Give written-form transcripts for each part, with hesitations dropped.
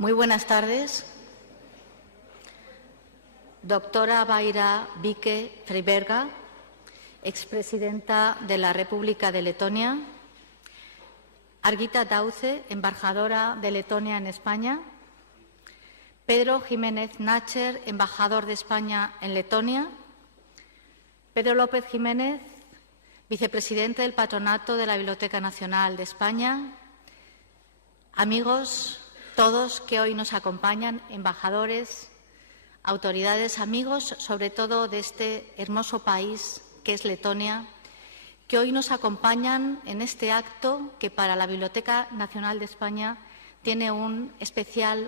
Muy buenas tardes. Doctora Vaira Vike-Freiberga, expresidenta de la República de Letonia. Argita Dauze, embajadora de Letonia en España. Pedro Jiménez Nacher, embajador de España en Letonia. Pedro López Jiménez, vicepresidente del Patronato de la Biblioteca Nacional de España. Amigos, todos que hoy nos acompañan, embajadores, autoridades, amigos, sobre todo de este hermoso país que es Letonia, que hoy nos acompañan en este acto que para la Biblioteca Nacional de España tiene un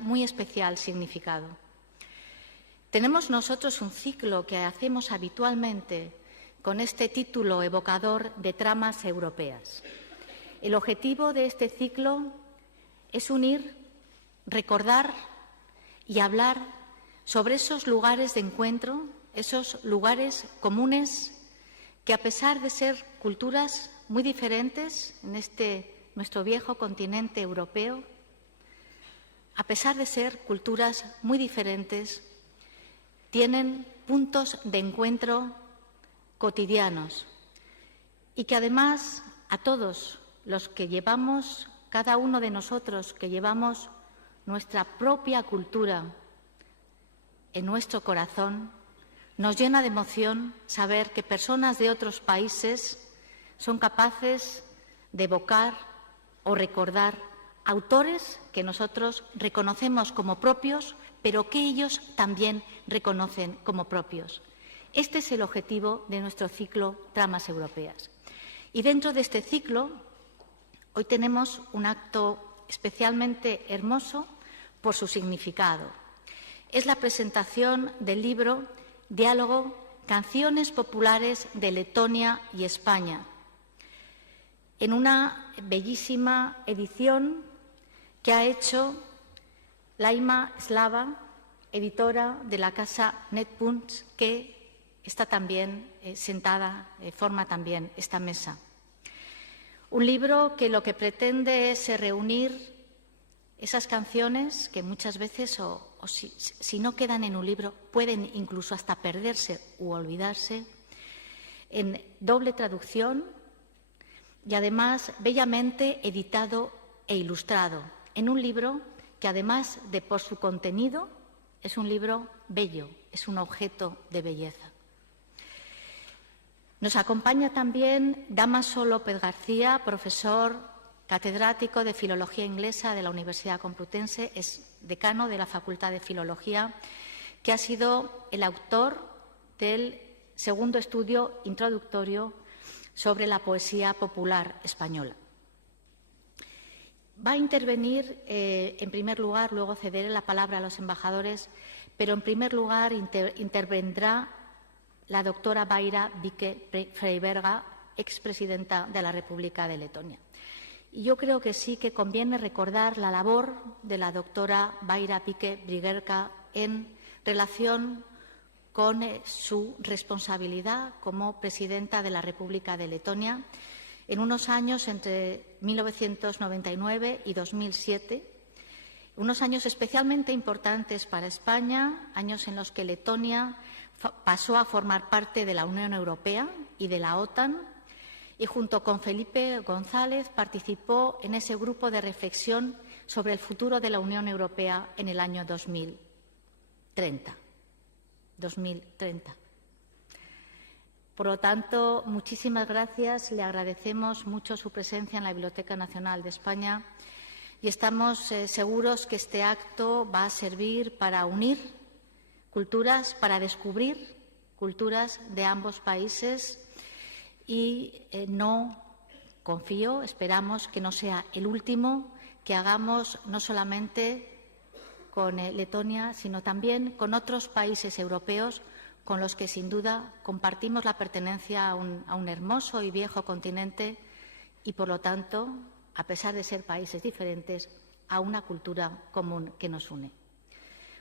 muy especial significado. Tenemos nosotros un ciclo que hacemos habitualmente con este título evocador de tramas europeas. El objetivo de este ciclo es unir, recordar y hablar sobre esos lugares de encuentro, esos lugares comunes que, a pesar de ser culturas muy diferentes en nuestro viejo continente europeo, a pesar de ser culturas muy diferentes, tienen puntos de encuentro cotidianos y que además a todos los que llevamos, cada uno de nosotros que llevamos nuestra propia cultura en nuestro corazón, nos llena de emoción saber que personas de otros países son capaces de evocar o recordar autores que nosotros reconocemos como propios, pero que ellos también reconocen como propios. Este es el objetivo de nuestro ciclo Tramas Europeas. Y dentro de este ciclo, hoy tenemos un acto especialmente hermoso por su significado. Es la presentación del libro Diálogo, Canciones Populares de Letonia y España, en una bellísima edición que ha hecho Laima Slava, editora de la casa Netpunkt, que está también sentada, forma también esta mesa. Un libro que lo que pretende es reunir esas canciones que muchas veces, si no quedan en un libro, pueden incluso hasta perderse u olvidarse, en doble traducción y además bellamente editado e ilustrado, en un libro que además de por su contenido es un libro bello, es un objeto de belleza. Nos acompaña también Dámaso López García, profesor catedrático de Filología Inglesa de la Universidad Complutense, es decano de la Facultad de Filología, que ha sido el autor del segundo estudio introductorio sobre la poesía popular española. Va a intervenir, en primer lugar, luego cederé la palabra a los embajadores, pero en primer lugar intervendrá la doctora Vaira Vike-Freiberga, expresidenta de la República de Letonia. Y yo creo que sí que conviene recordar la labor de la doctora Vaira Vike-Freiberga en relación con su responsabilidad como presidenta de la República de Letonia en unos años entre 1999 y 2007, unos años especialmente importantes para España, años en los que Letonia pasó a formar parte de la Unión Europea y de la OTAN, y junto con Felipe González participó en ese grupo de reflexión sobre el futuro de la Unión Europea en el año 2030. Por lo tanto, muchísimas gracias, le agradecemos mucho su presencia en la Biblioteca Nacional de España y estamos seguros que este acto va a servir para unir culturas, para descubrir culturas de ambos países y esperamos que no sea el último que hagamos no solamente con Letonia, sino también con otros países europeos con los que sin duda compartimos la pertenencia a un hermoso y viejo continente y, por lo tanto, a pesar de ser países diferentes, a una cultura común que nos une.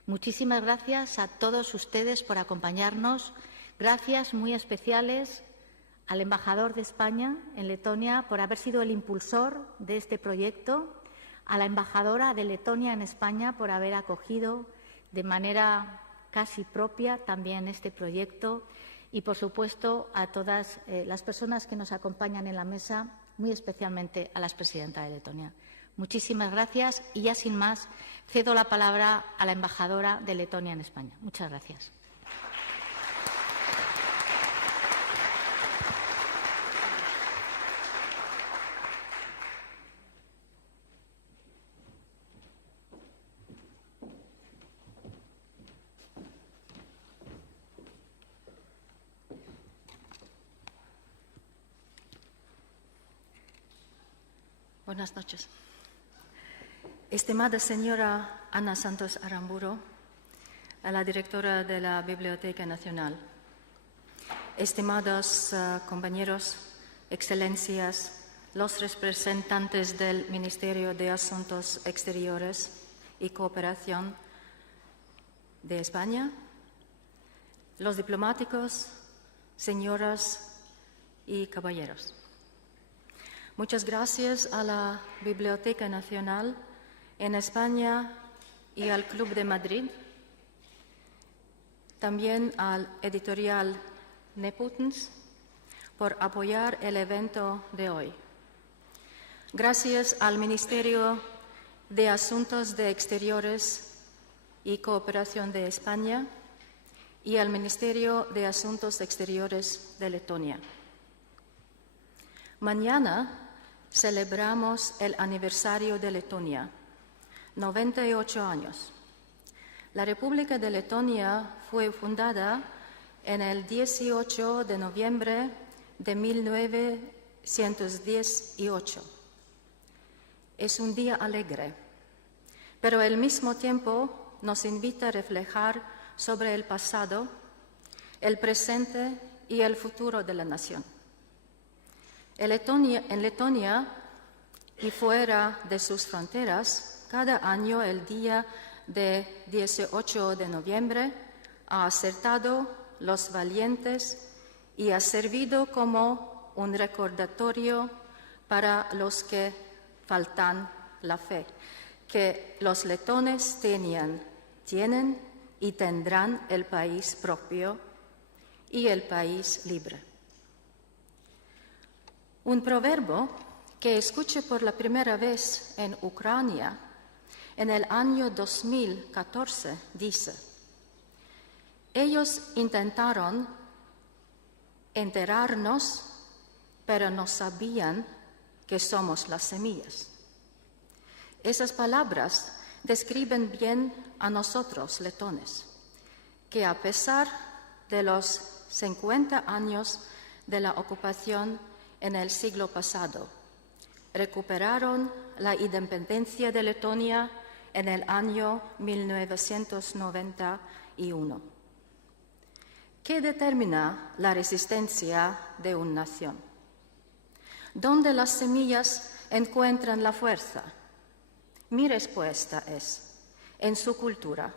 Muchísimas gracias a todos ustedes por acompañarnos. Gracias muy especiales al embajador de España en Letonia por haber sido el impulsor de este proyecto, a la embajadora de Letonia en España por haber acogido de manera casi propia también este proyecto y, por supuesto, a todas las personas que nos acompañan en la mesa, muy especialmente a la expresidenta de Letonia. Muchísimas gracias y, ya sin más, cedo la palabra a la embajadora de Letonia en España. Muchas gracias. Buenas noches. Estimada señora Ana Santos Aramburu, a la directora de la Biblioteca Nacional, estimados compañeros, excelencias, los representantes del Ministerio de Asuntos Exteriores y Cooperación de España, los diplomáticos, señoras y caballeros. Muchas gracias a la Biblioteca Nacional en España y al Club de Madrid, también al editorial Nepotens por apoyar el evento de hoy. Gracias al Ministerio de Asuntos de Exteriores y Cooperación de España y al Ministerio de Asuntos Exteriores de Letonia. Mañana celebramos el aniversario de Letonia, 98 años. La República de Letonia fue fundada en el 18 de noviembre de 1918. Es un día alegre, pero al mismo tiempo nos invita a reflejar sobre el pasado, el presente y el futuro de la nación. En Letonia y fuera de sus fronteras, cada año el día de 18 de noviembre ha acertado los valientes y ha servido como un recordatorio para los que faltan la fe, que los letones tienen y tendrán el país propio y el país libre. Un proverbio que escuché por la primera vez en Ucrania en el año 2014 dice: ellos intentaron enterrarnos, pero no sabían que somos las semillas. Esas palabras describen bien a nosotros, letones, que a pesar de los 50 años de la ocupación en el siglo pasado, recuperaron la independencia de Letonia en el año 1991. ¿Qué determina la resistencia de una nación? ¿Dónde las semillas encuentran la fuerza? Mi respuesta es: en su cultura.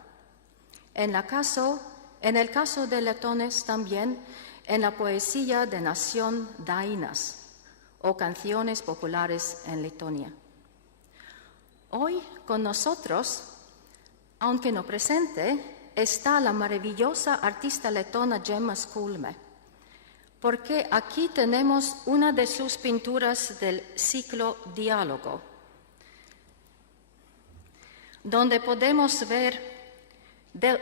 En el caso de letones también en la poesía de nación dainas o canciones populares en Letonia. Hoy con nosotros, aunque no presente, está la maravillosa artista letona Gemmas Kulme, porque aquí tenemos una de sus pinturas del ciclo Diálogo, donde podemos ver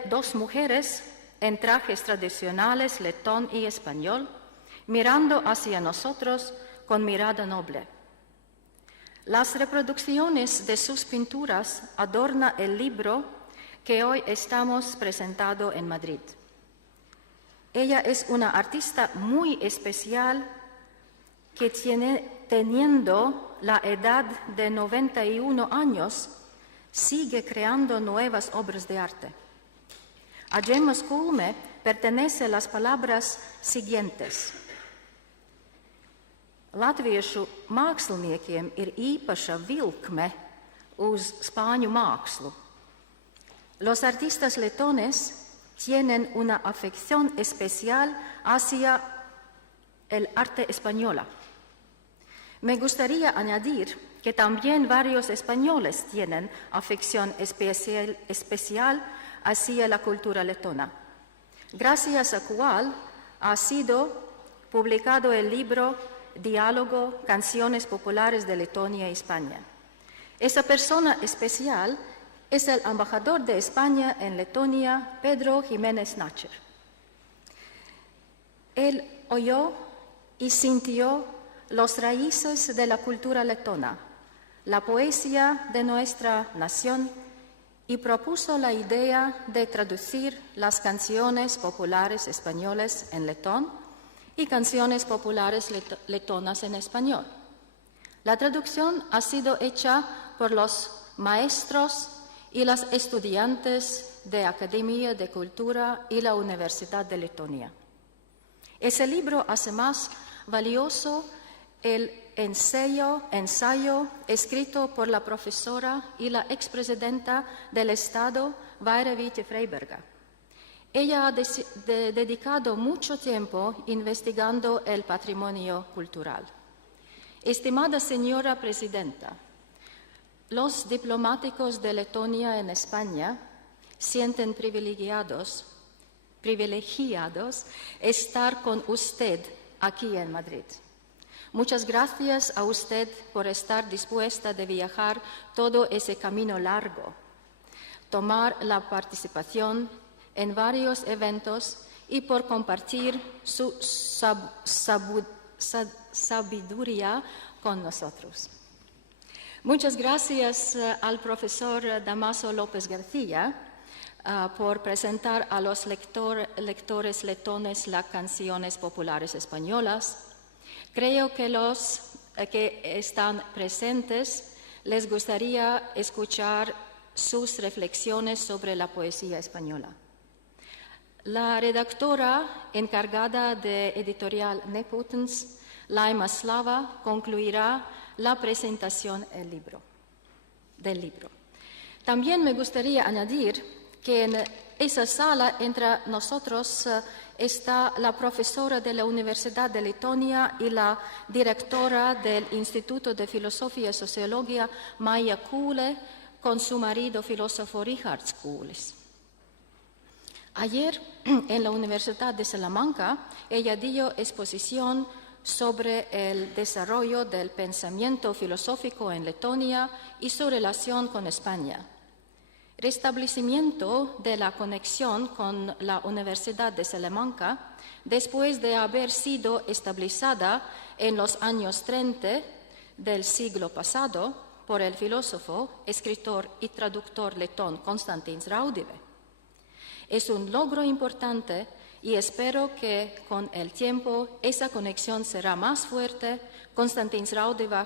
dos mujeres en trajes tradicionales letón y español, mirando hacia nosotros con mirada noble. Las reproducciones de sus pinturas adornan el libro que hoy estamos presentando en Madrid. Ella es una artista muy especial que teniendo la edad de 91 años, sigue creando nuevas obras de arte. A Gemmas Kulme pertenecen las palabras siguientes: Latviešu māksliniekiem ir īpaša vilkme uz spāņu mākslu. Los artistas letones tienen una afección especial hacia el arte española. Me gustaría añadir que también varios españoles tienen afección especial hacia la cultura letona, gracias a cual ha sido publicado el libro Diálogo, Canciones Populares de Letonia y España. Esa persona especial es el embajador de España en Letonia, Pedro Jiménez Nacher. Él oyó y sintió las raíces de la cultura letona, la poesía de nuestra nación, y propuso la idea de traducir las canciones populares españolas en letón y canciones populares letonas en español. La traducción ha sido hecha por los maestros y las estudiantes de Academia de Cultura y la Universidad de Letonia. Ese libro hace más valioso el ensayo escrito por la profesora y la expresidenta del Estado, Vaira Witte-Freiberga. Ella ha dedicado mucho tiempo investigando el patrimonio cultural. Estimada señora presidenta, los diplomáticos de Letonia en España sienten privilegiados estar con usted aquí en Madrid. Muchas gracias a usted por estar dispuesta de viajar todo ese camino largo, tomar la participación en varios eventos y por compartir su sabiduría con nosotros. Muchas gracias al profesor Damaso López García por presentar a los lectores letones las canciones populares españolas. Creo que los que están presentes les gustaría escuchar sus reflexiones sobre la poesía española. La redactora encargada de Editorial Nepotens, Laima Slava, concluirá la presentación del libro. También me gustaría añadir que en esa sala entre nosotros está la profesora de la Universidad de Letonia y la directora del Instituto de Filosofía y Sociología, Maija Kuule, con su marido filósofo Richard Kules. Ayer, en la Universidad de Salamanca, ella dio exposición sobre el desarrollo del pensamiento filosófico en Letonia y su relación con España. Restablecimiento de la conexión con la Universidad de Salamanca, después de haber sido establecida en los años 30 del siglo pasado por el filósofo, escritor y traductor letón Konstantin Raudive. Es un logro importante y espero que con el tiempo esa conexión será más fuerte. Konstantin Raudive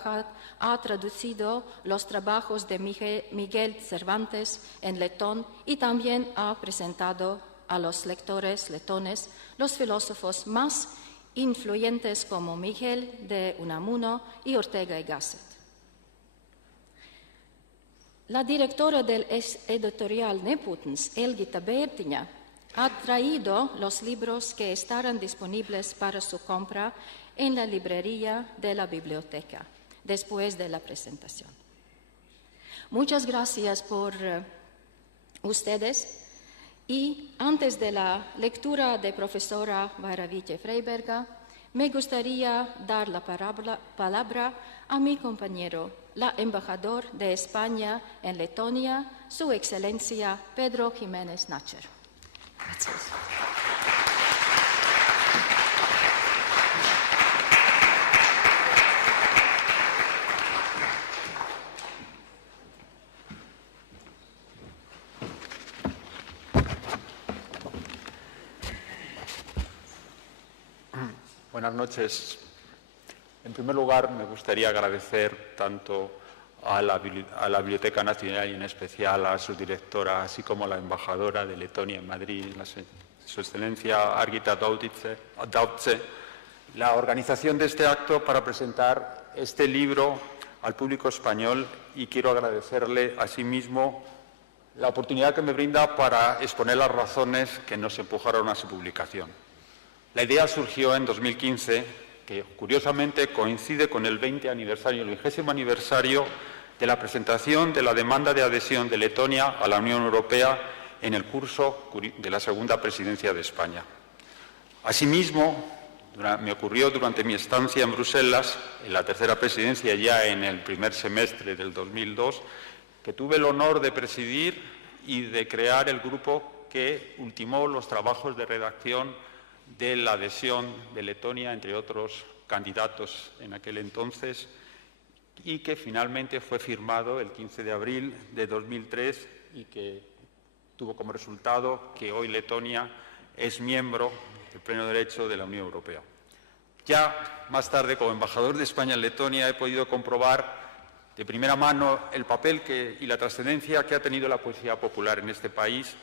ha traducido los trabajos de Miguel Cervantes en letón y también ha presentado a los lectores letones los filósofos más influyentes como Miguel de Unamuno y Ortega y Gasset. La directora del editorial Nepotens, Elgita Bertiña, ha traído los libros que estarán disponibles para su compra en la librería de la biblioteca, después de la presentación. Muchas gracias por ustedes y antes de la lectura de profesora Vaira Witte-Freiberga, me gustaría dar la palabra a mi compañero, la embajador de España en Letonia, Su Excelencia Pedro Jiménez Nacher. Gracias. Buenas noches. En primer lugar, me gustaría agradecer tanto a la Biblioteca Nacional y en especial a su directora, así como a la embajadora de Letonia en Madrid, Su Excelencia Argita Daudze, la organización de este acto para presentar este libro al público español, y quiero agradecerle asimismo la oportunidad que me brinda para exponer las razones que nos empujaron a su publicación. La idea surgió en 2015 que curiosamente coincide con el 20º aniversario, el 20º aniversario de la presentación de la demanda de adhesión de Letonia a la Unión Europea en el curso de la segunda presidencia de España. Asimismo, me ocurrió durante mi estancia en Bruselas, en la tercera presidencia ya en el primer semestre del 2002, que tuve el honor de presidir y de crear el grupo que ultimó los trabajos de redacción de la adhesión de Letonia, entre otros candidatos en aquel entonces, y que finalmente fue firmado el 15 de abril de 2003 y que tuvo como resultado que hoy Letonia es miembro de pleno derecho de la Unión Europea. Ya más tarde, como embajador de España en Letonia, he podido comprobar de primera mano el papel y la trascendencia que ha tenido la poesía popular en este país,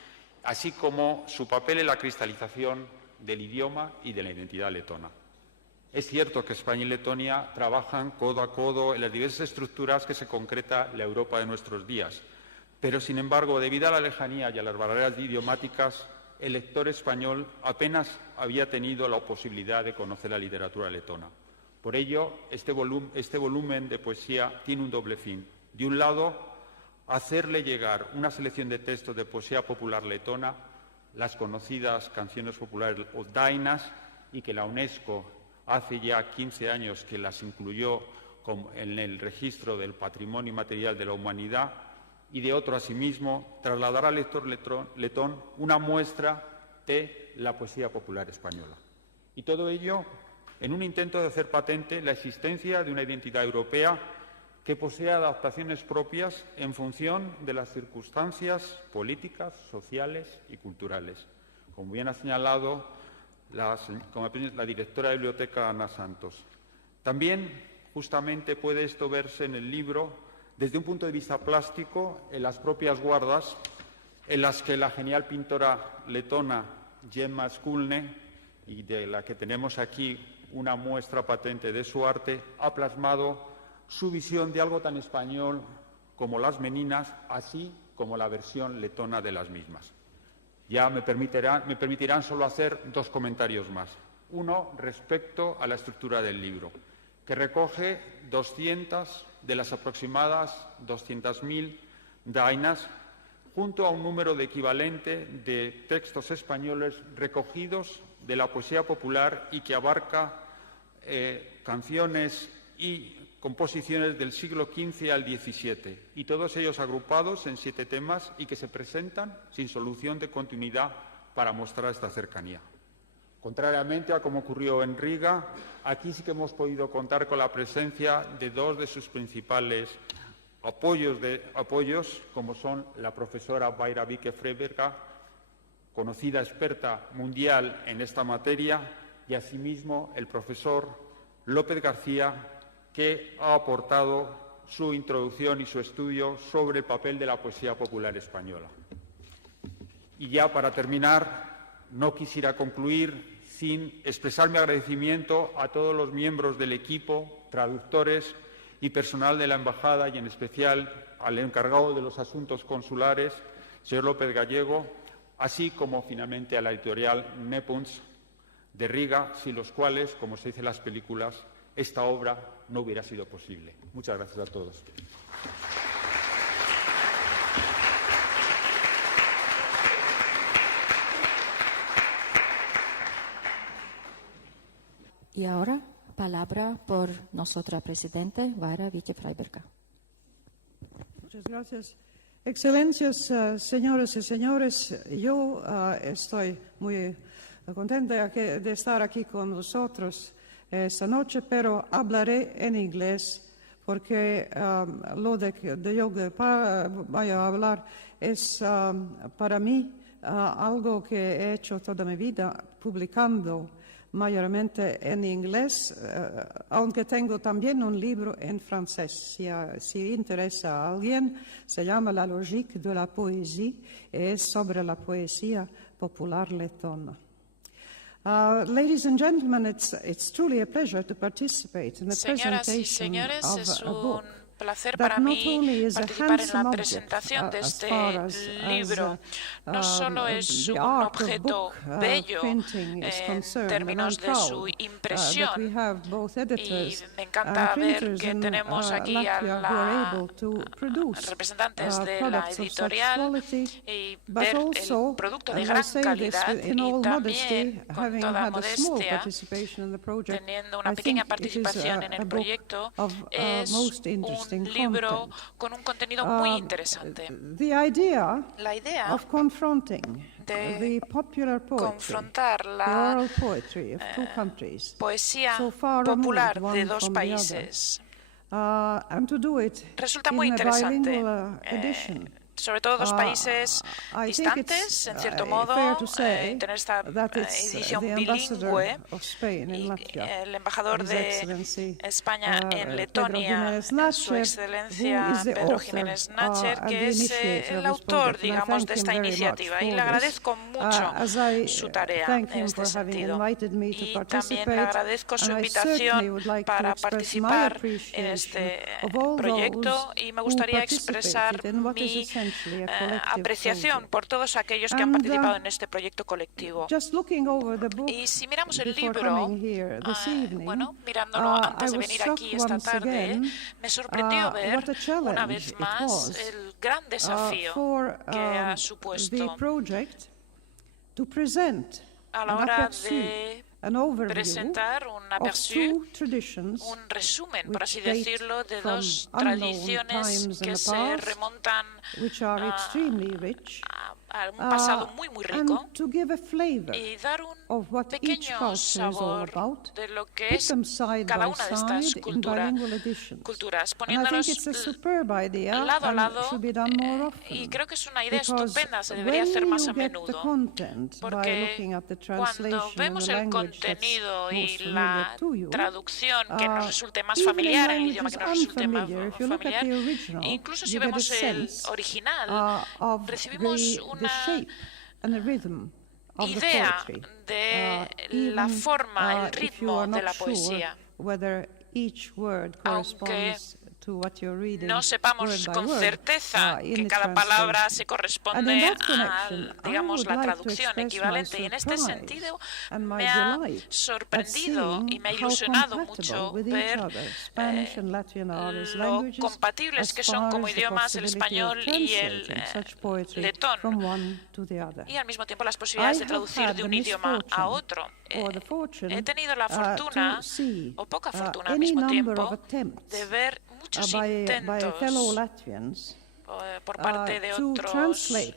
así como su papel en la cristalización del idioma y de la identidad letona. Es cierto que España y Letonia trabajan codo a codo en las diversas estructuras que se concreta la Europa de nuestros días, pero, sin embargo, debido a la lejanía y a las barreras idiomáticas, el lector español apenas había tenido la posibilidad de conocer la literatura letona. Por ello, este volumen de poesía tiene un doble fin. De un lado, hacerle llegar una selección de textos de poesía popular letona, las conocidas canciones populares o dainas, y que la UNESCO hace ya 15 años que las incluyó en el registro del patrimonio inmaterial de la humanidad, y de otro, asimismo, trasladar al lector letón una muestra de la poesía popular española. Y todo ello en un intento de hacer patente la existencia de una identidad europea que posee adaptaciones propias en función de las circunstancias políticas, sociales y culturales, como bien ha señalado la directora de la Biblioteca, Ana Santos. También, justamente, puede esto verse en el libro desde un punto de vista plástico, en las propias guardas, en las que la genial pintora letona Gemma Skulne, y de la que tenemos aquí una muestra patente de su arte, ha plasmado su visión de algo tan español como las meninas, así como la versión letona de las mismas. Ya me permitirán solo hacer dos comentarios más. Uno, respecto a la estructura del libro, que recoge 200 de las aproximadas 200.000 dainas, junto a un número de equivalente de textos españoles recogidos de la poesía popular y que abarca canciones y composiciones del siglo XV al XVII, y todos ellos agrupados en 7 temas y que se presentan sin solución de continuidad para mostrar esta cercanía. Contrariamente a como ocurrió en Riga, aquí sí que hemos podido contar con la presencia de 2 de sus principales apoyos, como son la profesora Vaira Vique-Freiberga, conocida experta mundial en esta materia, y asimismo el profesor López García, que ha aportado su introducción y su estudio sobre el papel de la poesía popular española. Y ya para terminar, no quisiera concluir sin expresar mi agradecimiento a todos los miembros del equipo, traductores y personal de la Embajada, y en especial al encargado de los asuntos consulares, señor López Gallego, así como finalmente a la editorial Nepunts de Riga, sin los cuales, como se dice en las películas, esta obra no hubiera sido posible. Muchas gracias a todos. Y ahora, palabra por nuestra presidenta, Vaira Vique-Freiberga. Muchas gracias. Excelencias, señoras y señores, yo estoy muy contenta de estar aquí con vosotros esta noche, pero hablaré en inglés porque lo de yo voy a hablar es para mí algo que he hecho toda mi vida publicando mayormente en inglés, aunque tengo también un libro en francés. Si interesa a alguien, se llama La logique de la poésie, es sobre la poesía popular letona. Ladies and gentlemen, it's truly a pleasure to participate in the Señoras y presentation señores, es of a un book placer that para not mí only is a participar en handsome la object presentación de as este far as libro. No solo es the un art of objeto book bello printing is en concerned, and términos I'm de su proud impresión, that we have both y editors me and encanta ver printers que in tenemos aquí a Latvia who are able to produce representantes de la products of such editorial quality, y but ver also, el producto de and I gran say this calidad in y all modesty, también con having toda had a small modestia, participation in the project, teniendo una I pequeña think it is participación en a el book proyecto, of es most un interesting libro content. con un contenido muy interesante. The idea La idea of confronting de the popular poetry, confrontar the la oral poetry of two countries, poesía so far popular removed de one dos from the other, países and to do it resulta in muy a interesante. bilingual edition. Sobre todo dos países I think distantes, it's en cierto modo, fair to say tener esta that it's edición the ambassador bilingüe. of Spain in Y Latvia, el embajador His de Excellency, España en Pedro Letonia, Jiménez su Nacher, excelencia who is the Pedro author, Jiménez Nacher, and que the es initiator el of this autor, project, and I digamos, thank de him esta very much iniciativa. Y for le this. agradezco mucho As I su tarea thank en him este for having sentido. invited me to Y también participate, le agradezco su and I certainly invitación would like to para express my participar en appreciation este of all proyecto, those y me who gustaría expresar participated in what is mi essentially a collective apreciación project. por todos aquellos que han And, participado en este proyecto colectivo. Just looking over the book Y si miramos el before libro, coming here this evening, bueno, mirándolo antes I de was venir struck aquí esta once tarde, again me sorprendió ver what a challenge una vez it más was el gran desafío for que ha the supuesto project to present a la an hora aperçu, de an overview presentar un of aperçu, two traditions un resumen, por así which date decirlo, de from dos unknown tradiciones times in que the se past, remontan which are extremely rich, a un pasado muy, muy rico, and to give a flavor y dar un of what each pequeño culture is all sabor about, de lo que put es them side cada by una de estas side in bilingual editions. culturas, And I think poniéndolos it's a superb idea lado a and lado, should be done more y often. creo que es una idea Because estupenda, se debería when hacer más you a get the menudo, content by porque looking at the cuando translation in vemos the el language that's contenido y most familiar la to you, traducción que nos resulte más even in familiar, en el idioma que nos languages resulte más unfamiliar, if you look at familiar, the original, incluso si you get a vemos el sense original, of recibimos the una shape and the rhythm of the idea poetry. de la Even, forma, el if you are ritmo de not la sure poesía. whether each word corresponds to what you're reading, no sepamos word by con word, certeza in que the cada palabra translation. se And in corresponde that a, connection, digamos, I would la like to traducción express my equivalente. Y en este surprise sentido and my me ha delight at sorprendido seeing y me ha how ilusionado compatible mucho with each ver other Spanish and Latvian are as lo languages, compatibles as que son far como as the idiomas el possibility of español y el translating such poetry letón, from one to the other. y al mismo tiempo las posibilidades de I have traducir had de the un idioma a misfortune otro. or the fortune, He tenido la to fortuna, see, o poca fortuna al any mismo number tiempo, of attempts de ver muchos by fellow intentos Latvians por parte de to otros translate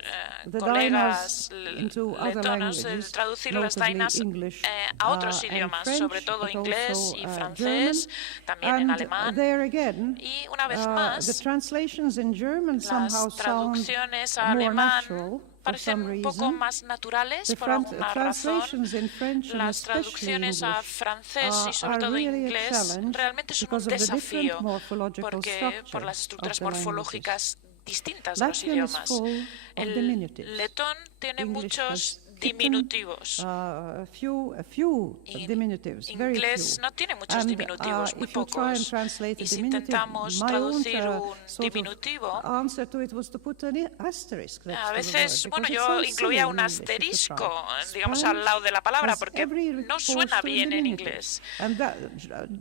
the colegas dinas into other letonos, languages, traducir las notably dainas English, a otros and idiomas, French, sobre todo but inglés also, y francés, también en and alemán. there again, Y una vez the más, translations in German somehow las sound traducciones a more alemán natural for parecen some un poco reason. más naturales The por alguna razón. translations in French and Las especially traducciones a English francés y sobre are todo really a inglés challenge realmente son un because of the different desafío morphological porque structure por las of estructuras the languages. morfológicas distintas de los Latvian is idiomas. full of El diminutives. letón tiene English muchos has diminutivos. a few diminutives, very Inglés few. no tiene muchos And, diminutivos, muy if you try and pocos. translate a Y si diminutive, intentamos my own traducir un sort of diminutivo, answer to it was to put an asterisk next a to the veces, word, bueno, because it yo sounds incluía silly un in English if you asterisco, try. digamos, al lado de la palabra, Spanish porque has every no suena recourse to a bien en diminutive. inglés. And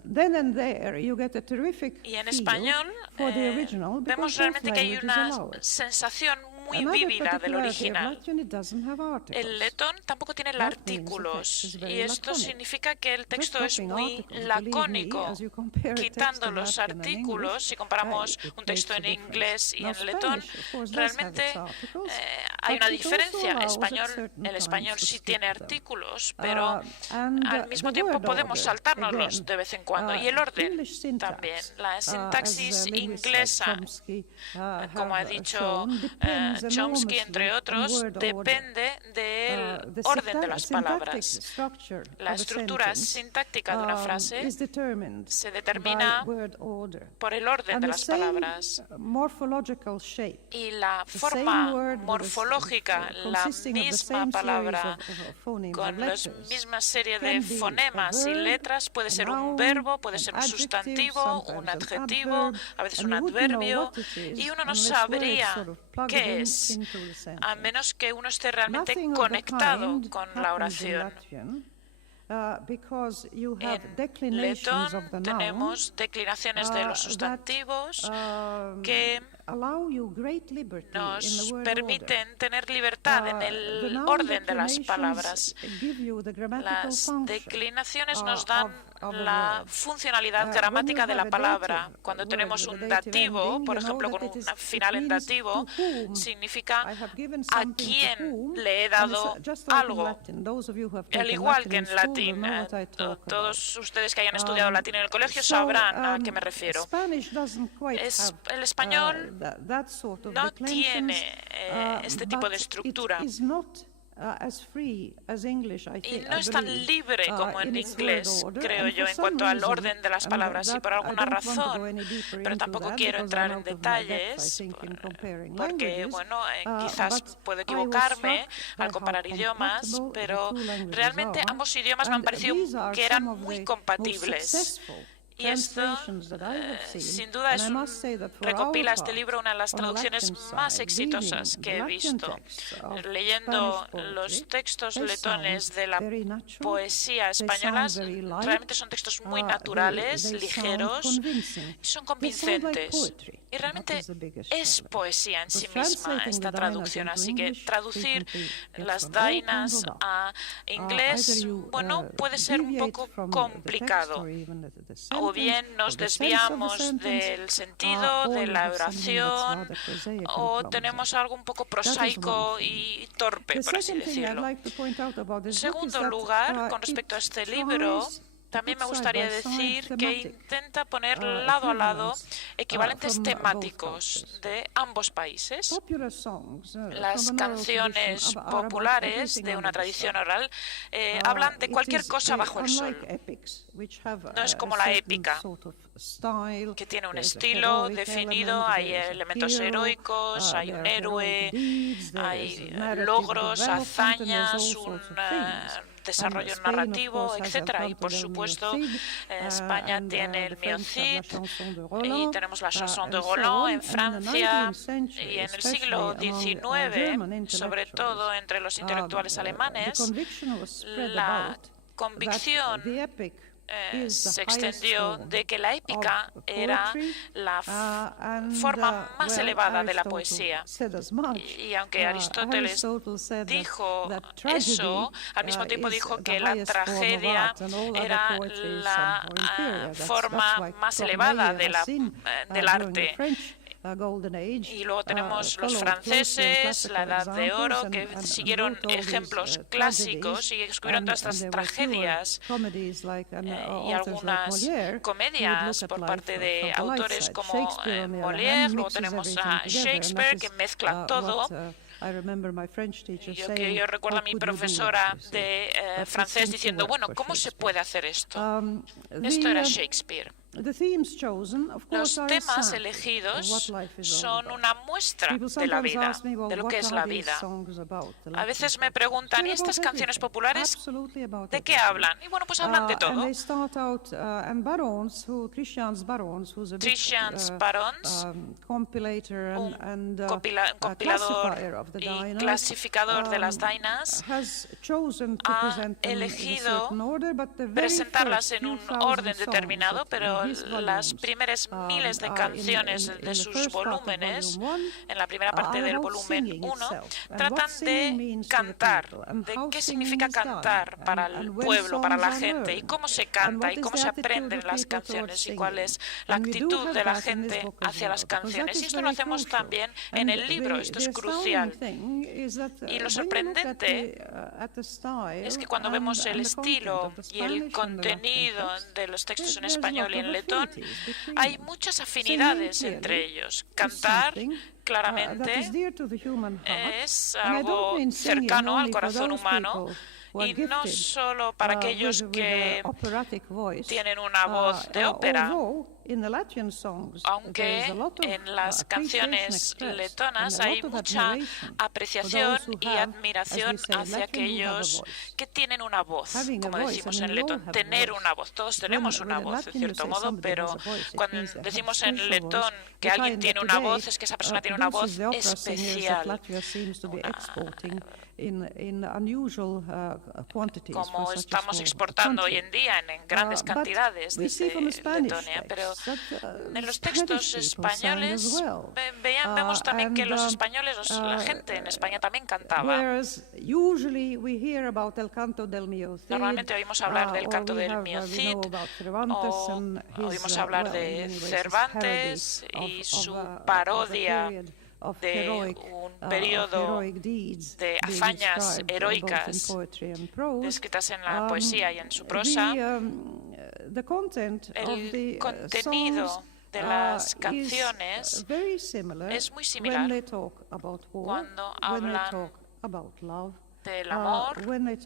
then and there you get a terrific Y en feel español for the original, vemos because both realmente que hay languages una allow it. sensación muy Another vívida del particularity of original. Latvian, it doesn't have articles. El letón tampoco tiene That means the artículos text is very y esto laconic. significa que el texto Just es dropping muy articles, believe me, lacónico. as you compare a text Quitando in los Latvian and artículos, English, si comparamos it un texto makes a en difference. inglés y Now, en letón, Spanish, of course, does have realmente its articles, hay una but it also diferencia. allows at certain El español times to sí skip tiene them. artículos, pero And, al mismo the tiempo word podemos order, saltárnoslos again, de vez en cuando. Y el orden English syntax, también. La as sintaxis linguists like inglesa, Chomsky como ha have dicho shown, depends Chomsky, entre otros, depende del orden de las palabras. La estructura sintáctica de una frase se determina por el orden de las palabras. Y la forma morfológica, la misma palabra, con la misma serie de fonemas y letras, puede ser un verbo, puede ser un sustantivo, un adjetivo, a veces un adverbio, y uno no sabría qué es, a menos que uno esté realmente conectado con la oración. En letón tenemos declinaciones de los sustantivos que nos permiten tener libertad en el orden de las palabras. Las declinaciones nos dan la funcionalidad gramática de la palabra. Cuando tenemos un dativo, por ejemplo, con un final en dativo, significa a quién le he dado algo. Al igual que en latín, todos ustedes que hayan estudiado latín en el colegio sabrán a qué me refiero. El español no tiene este tipo de estructura. Y no es tan libre como en inglés, creo yo, en cuanto al orden de las palabras. Y por alguna razón, pero tampoco quiero entrar en detalles, porque, bueno, quizás puedo equivocarme al comparar idiomas, pero realmente ambos idiomas me han parecido que eran muy compatibles. Y esto, sin duda, recopila este libro una de las traducciones más exitosas que he visto. Leyendo los textos letones de la poesía española, realmente son textos muy naturales, ligeros, y son convincentes. Y realmente es poesía en sí misma esta traducción. Así que traducir las Dainas a inglés, bueno, puede ser un poco complicado. O bien nos desviamos del sentido de la oración, o tenemos algo un poco prosaico y torpe, por así decirlo. En segundo lugar, con respecto a este libro, también me gustaría decir que intenta poner lado a lado equivalentes temáticos de ambos países. Las canciones populares de una tradición oral hablan de cualquier cosa bajo el sol. No es como la épica, que tiene un estilo definido, hay elementos heroicos, hay un héroe, hay logros, hazañas, un desarrollo narrativo, etcétera. Y por supuesto, España tiene el Miocid y tenemos la chanson de Roland en Francia, y en el siglo XIX, sobre todo entre los intelectuales alemanes, la convicción se extendió de que la épica era la forma más elevada de la poesía. Y aunque Aristóteles dijo eso, al mismo tiempo dijo que la tragedia era la forma más elevada del arte. Y luego tenemos los franceses, la Edad de Oro, que siguieron ejemplos clásicos y escribieron todas estas tragedias y algunas comedias por parte de autores como Molière. Luego tenemos a Shakespeare, que mezcla todo. Yo recuerdo a mi profesora de francés diciendo, bueno, ¿cómo se puede hacer esto? Esto era Shakespeare. Los temas elegidos son una muestra de la vida, de lo que es la vida. A veces me preguntan, ¿y estas canciones populares de qué hablan? Y bueno, pues hablan de todo. Christian Barons, un compilador y clasificador de las Dainas, ha elegido presentarlas en un orden determinado, pero las primeras miles de canciones de sus volúmenes, en la primera parte del volumen 1, tratan de cantar, de qué significa cantar para el pueblo, para la gente, y cómo se canta, y cómo se aprenden las canciones, y cuál es la actitud de la gente hacia las canciones. Y esto lo hacemos también en el libro, esto es crucial. Y lo sorprendente es que cuando vemos el estilo y el contenido de los textos en español y en letón, hay muchas afinidades entre ellos. Cantar, claramente, es algo cercano al corazón humano, y no solo para aquellos que tienen una voz de ópera, aunque en las canciones letonas hay mucha apreciación y admiración hacia aquellos que tienen una voz, como decimos en letón, tener una voz. Todos tenemos una voz, de cierto modo, pero cuando decimos en letón que alguien tiene una voz, es que esa persona tiene una voz especial. Como estamos exportando hoy en día en grandes cantidades desde Letonia, pero en los textos españoles vemos también que los españoles, la gente en España también cantaba. Normalmente oímos hablar del canto del Mio Cid, o oímos hablar de Cervantes y su parodia de un periodo de hazañas heroicas descritas en la poesía y en su prosa. El contenido de las canciones es muy similar cuando hablan del amor, de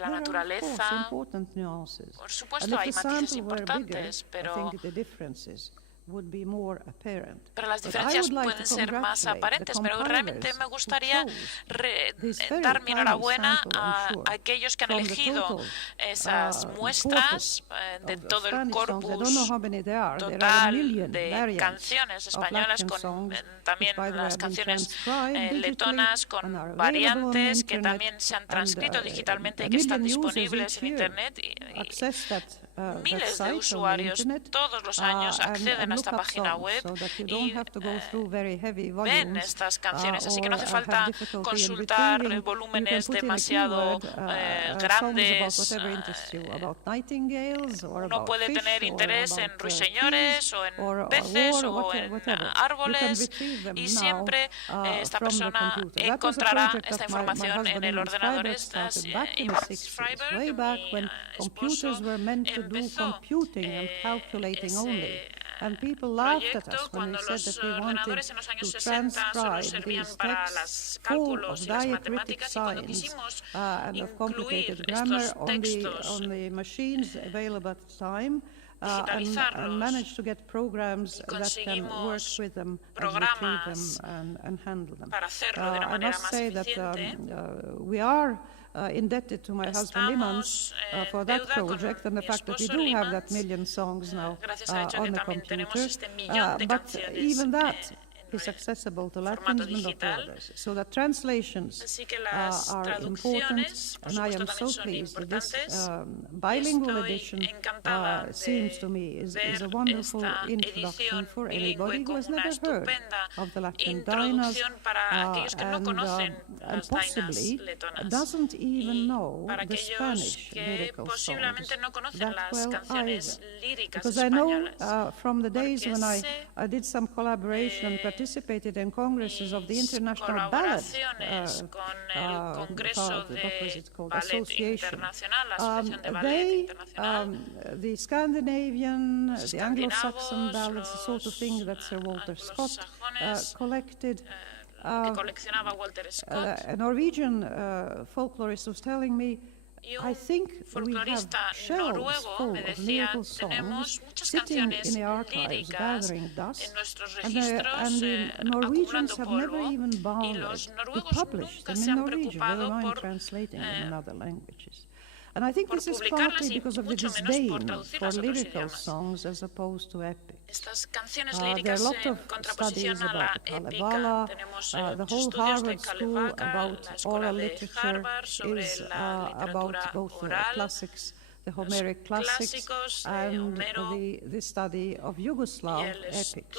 la naturaleza. Por supuesto, hay matices importantes, pero las diferencias pueden ser más aparentes, pero realmente me gustaría dar mi enhorabuena a aquellos que han elegido esas muestras de todo el corpus total de canciones españolas, con también las canciones letonas, con variantes que también se han transcrito digitalmente y que están disponibles en Internet. Miles de usuarios todos los años acceden a esta página web y ven estas canciones, así que no hace falta consultar volúmenes demasiado grandes. Uno puede tener interés en ruiseñores o en peces o en árboles, y siempre esta persona encontrará esta información en el ordenador. Max Freiberg, mi esposo, empezó ese proyecto cuando los ordenadores en los años 60 solo servían para los cálculos y las matemáticas, y cuando quisimos incluir estos textos, digitalizarlos, conseguimos programas para hacerlo de una manera más eficiente. Indebted to my husband Imans for that project, and the fact that we do have that million songs now on the computer. But even that is accessible to Latvians, but not to others. So that translations are important, and I am so pleased that this bilingual edition seems to me is a wonderful introduction for anybody who has never heard of the Latvian Dainas, and possibly doesn't even know the Spanish lyrical songs that well either. Because I know from the days when I did some collaboration and participated in congresses of the International Ballet Association. The Scandinavian, the Anglo-Saxon ballads, the sort of thing that Sir Walter Scott collected. A Norwegian folklorist was telling me, I think we have shelves full of lyrical songs sitting in the archives gathering dust, and the Norwegians have never even bothered to publish them in Norwegian, never mind translating them in other languages. And I think this is partly because of the disdain for lyrical songs as opposed to epics. There are a lot of studies about the Kalevala. The whole Harvard School about oral literature is about both the classics, the Homeric classics, and the study of Yugoslav epics,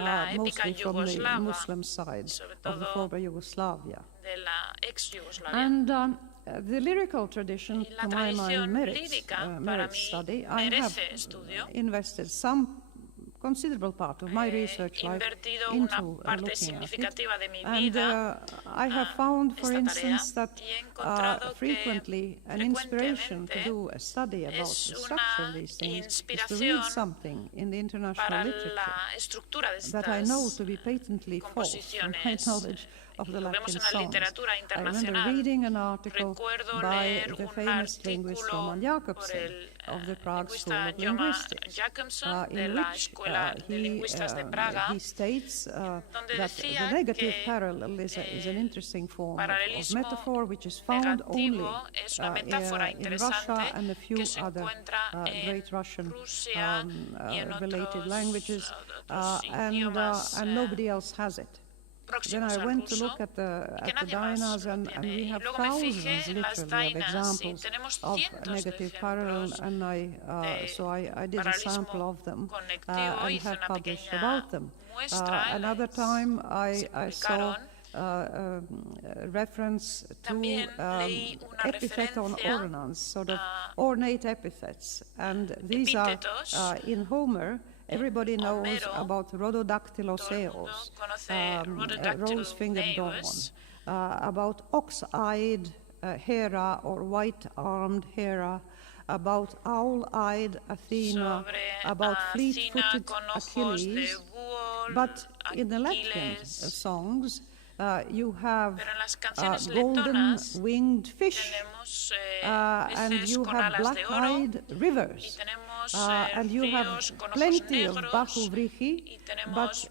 mostly from the Muslim side of the former Yugoslavia. And the lyrical tradition, to my mind, merits study. I have invested some considerable part of my research life invertido into una parte looking at it. significativa de mi And vida I have found, for esta tarea, instance, that y he encontrado frequently an inspiration to do a study about the structure of these things is to read something in the international para literature la estructura de that I know to be estas patently false from my composiciones. knowledge of the Lo vemos Latin en la songs. literatura I remember internacional. reading an article Recuerdo by leer the un famous linguist artículo Roman por Jakobsen el of the Prague School lingüista of Roman Linguistics, Jakobsen de in la which Escuela de Lingüistas de Praga, he states donde that decía the negative que, parallel is an interesting form of paralelismo metaphor which is found only negativo es una metáfora in Russia interesante and a few que se other encuentra en great Russian Rusia y en related otros, languages, otros idiomas and nobody else has it. Then próximos I al went to ruso, look at the que nadie más Dainas, lo and tiene. we Y have luego me thousands, fijé en las literally, of Dainas y examples tenemos of cientos de negative parallel, ejemplos and so I did a sample of them and hice have una published pequeña about them. muestra, Another se time I saw publicaron. reference to También leí una epithet on referencia ornaments, sort of ornate epithets, and these are epítetos. in Homer. Everybody knows Homero, about Rhododactyloceus, rose-fingered dawn, about ox-eyed Hera or white-armed Hera, about owl-eyed Athena, about fleet-footed Achilles. But in the Latvian songs, you have golden winged fish, and you have black-eyed rivers, and you have plenty of Bahu Vrihi, but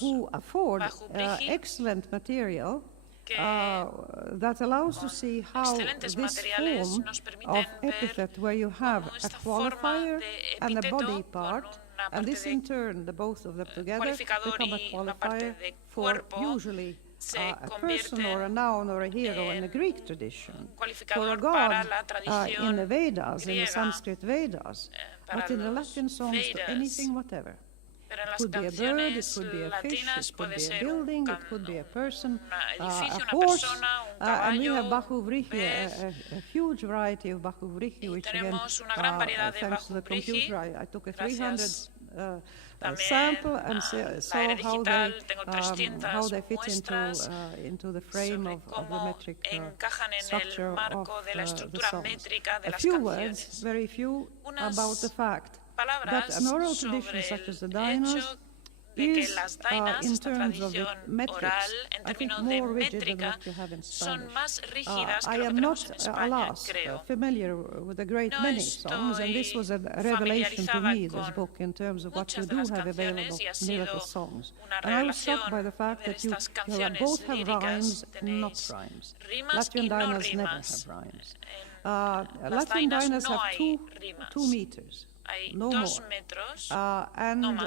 who afford excellent material that allows to see how this form of epithet, where you have a qualifier and a body part, and this in turn, the both of them together become a qualifier for usually a person or a noun or a hero in the Greek tradition, for a god in the Vedas, in the Sanskrit Vedas, but in the Latin songs, to anything whatever. It could be a bird, it could be a fish, it could be a building, it could be a person, a horse, and we have Bahu Vrihi, a huge variety of Bahu Vrihi, which again, thanks to the computer, I took a 300 sample and saw how they fit into the frame of the metric structure of the songs. A few words, very few, about the fact that an oral tradition such as the Dainas is, in terms of the metrics, I think more rigid than what you have in Spanish. I am not, alas, familiar with a great many songs, and this was a revelation to me, this book, in terms of what you do have available lyrical songs. And I was struck by the fact that you both have rhymes, not rhymes. Latvian Dainas never have rhymes. Latvian Dainas have two meters. No more. And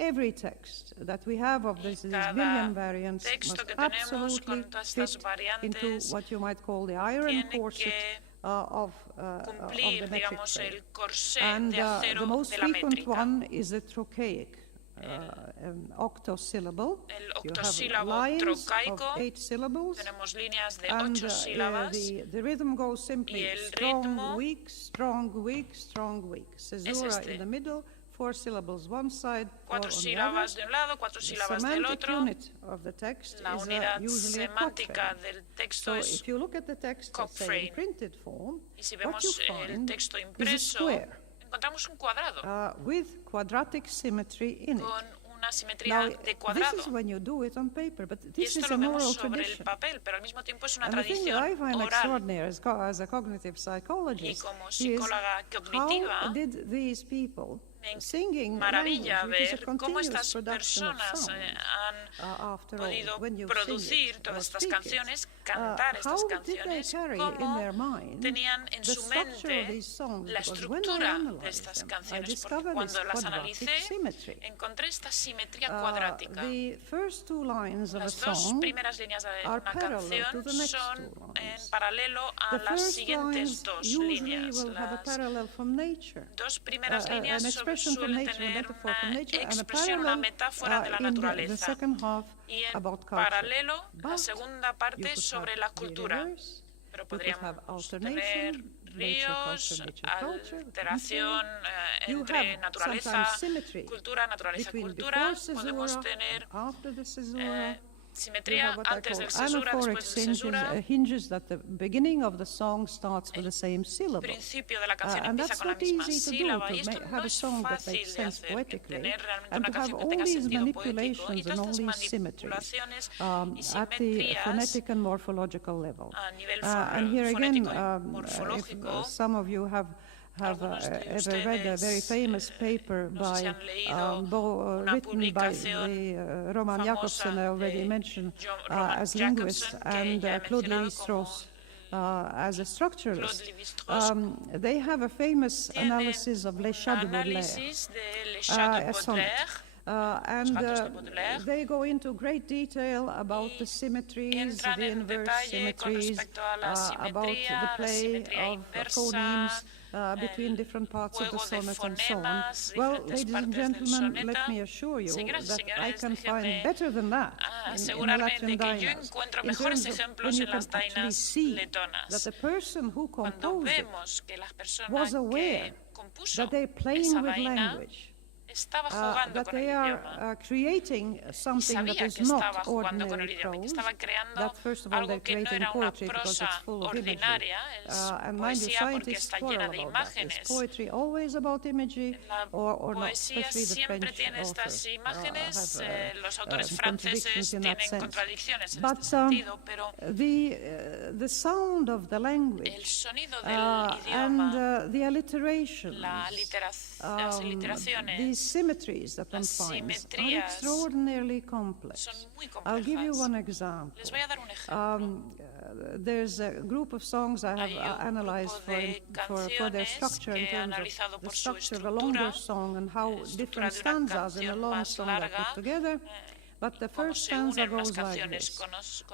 every text that we have of these billion variants must absolutely fit into what you might call the iron corset of the metric frame. And the most frequent one is the trochaic. An octosyllable. You have lines of 8 syllables, and the rhythm goes simply strong, weak, strong, weak, strong, weak. Caesura in the middle, 4 syllables one side, 4 on the other. The semantic unit of the text is usually a cockframe. So if you look at the text, let's say in printed form, what you find is a square. With quadratic symmetry in it. Now, this is when you do it on paper, but this is an oral tradition. And the thing that I find extraordinary as a cognitive psychologist is how did these people singing maravilla language, ver cómo estas personas han podido producir todas estas canciones, cantar estas canciones, cómo tenían en su mente la estructura de estas canciones, porque cuando las analicé encontré esta simetría cuadrática. Las dos primeras líneas de una canción son en paralelo a las siguientes dos líneas. Las dos primeras líneas suele tener una expresión, una metáfora de la naturaleza, y en paralelo la segunda parte sobre la cultura. Pero podríamos tener ríos, alteración entre naturaleza, cultura, podemos tener simetría antes del cesura, después del cesura. El principio de la canción empieza con la misma sílaba y esto no es fácil de hacer, tener realmente una canción que tenga sentido poético y todas estas manipulaciones y simetrías a nivel fonético y morfológico. Have ever read a very famous paper by written by the Roman Jakobsen, I already mentioned, as linguist, and Claude Lévi-Strauss as a structuralist. They have a famous analysis of Les Chats de Baudelaire, and they go into great detail about the symmetries, the inverse symmetries, about the play of phonemes between different parts of the sonnet and so on. Well, ladies and gentlemen, let me assure you that I can find better than that in Latvian dainas, in terms of when you can actually see that the person who composed it was aware that they're playing with language, that they are creating something that is not ordinary prose, that first of all they're creating poetry because it's full of imagery. And mind you, scientists quarrel about that. Is poetry always about imagery or not? Especially the French authors have contradictions in that sense. But the sound of the language and the alliterations, these symmetries that one finds are extraordinarily complex. I'll give you one example. There's a group of songs I have analyzed for their structure in terms of the structure of a longer song and how different stanzas in a long song are put together. But the first stanza goes like this.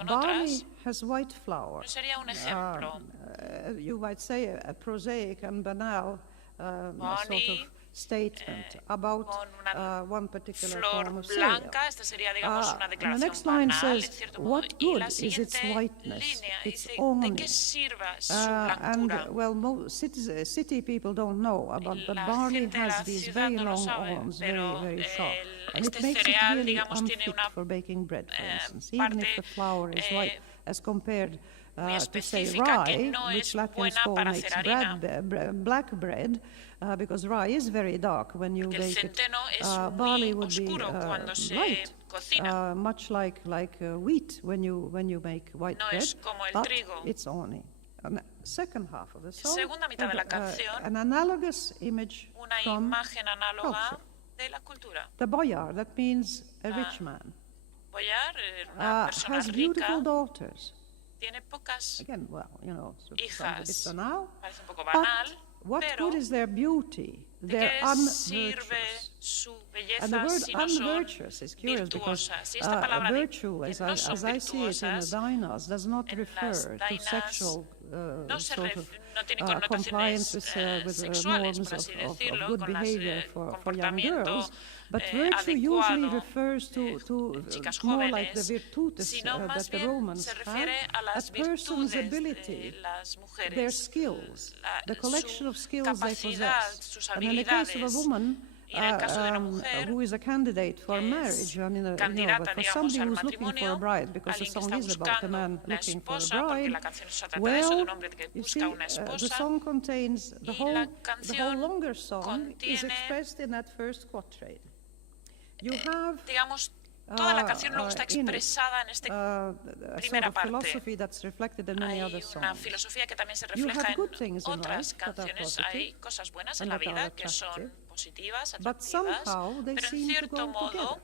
Barley has white flour. You might say a prosaic and banal sort of statement about one particular form of cereal. And the next line says, what good is its whiteness, its awning? And, well, city people don't know about, but barley has these very long awns, very, very sharp. And it makes it really unfit for baking bread, for instance, even if the flour is white, as compared to say rye, which Latvians call makes black bread, because rye is very dark when you bake it. Barley would be light, much like wheat when you make white bread, but it's only. And the second half of the song, an analogous image from culture. The boyar, that means a rich man, has beautiful daughters. Again, well, you know, sounds a bit banal, but what good is their beauty? They're unvirtuous. And the word unvirtuous is curious because virtue, as I see it in the dainas, does not refer to sexual sort of compliance with norms of good behavior for young girls, but virtue usually refers to more like the virtutes that the Romans had, a person's ability, their skills, the collection of skills they possess. And in the case of a woman, who is a candidate for marriage, I mean, but for somebody who's looking for a bride, because the song is about a man looking for a bride, well, you see, the song contains, the whole longer song is expressed in that first quatrain. You have toda la canción luego está expresada en esta primera parte. Hay una filosofía que también se refleja en otras canciones. Hay cosas buenas en la vida que son positivas, atractivas, pero en cierto modo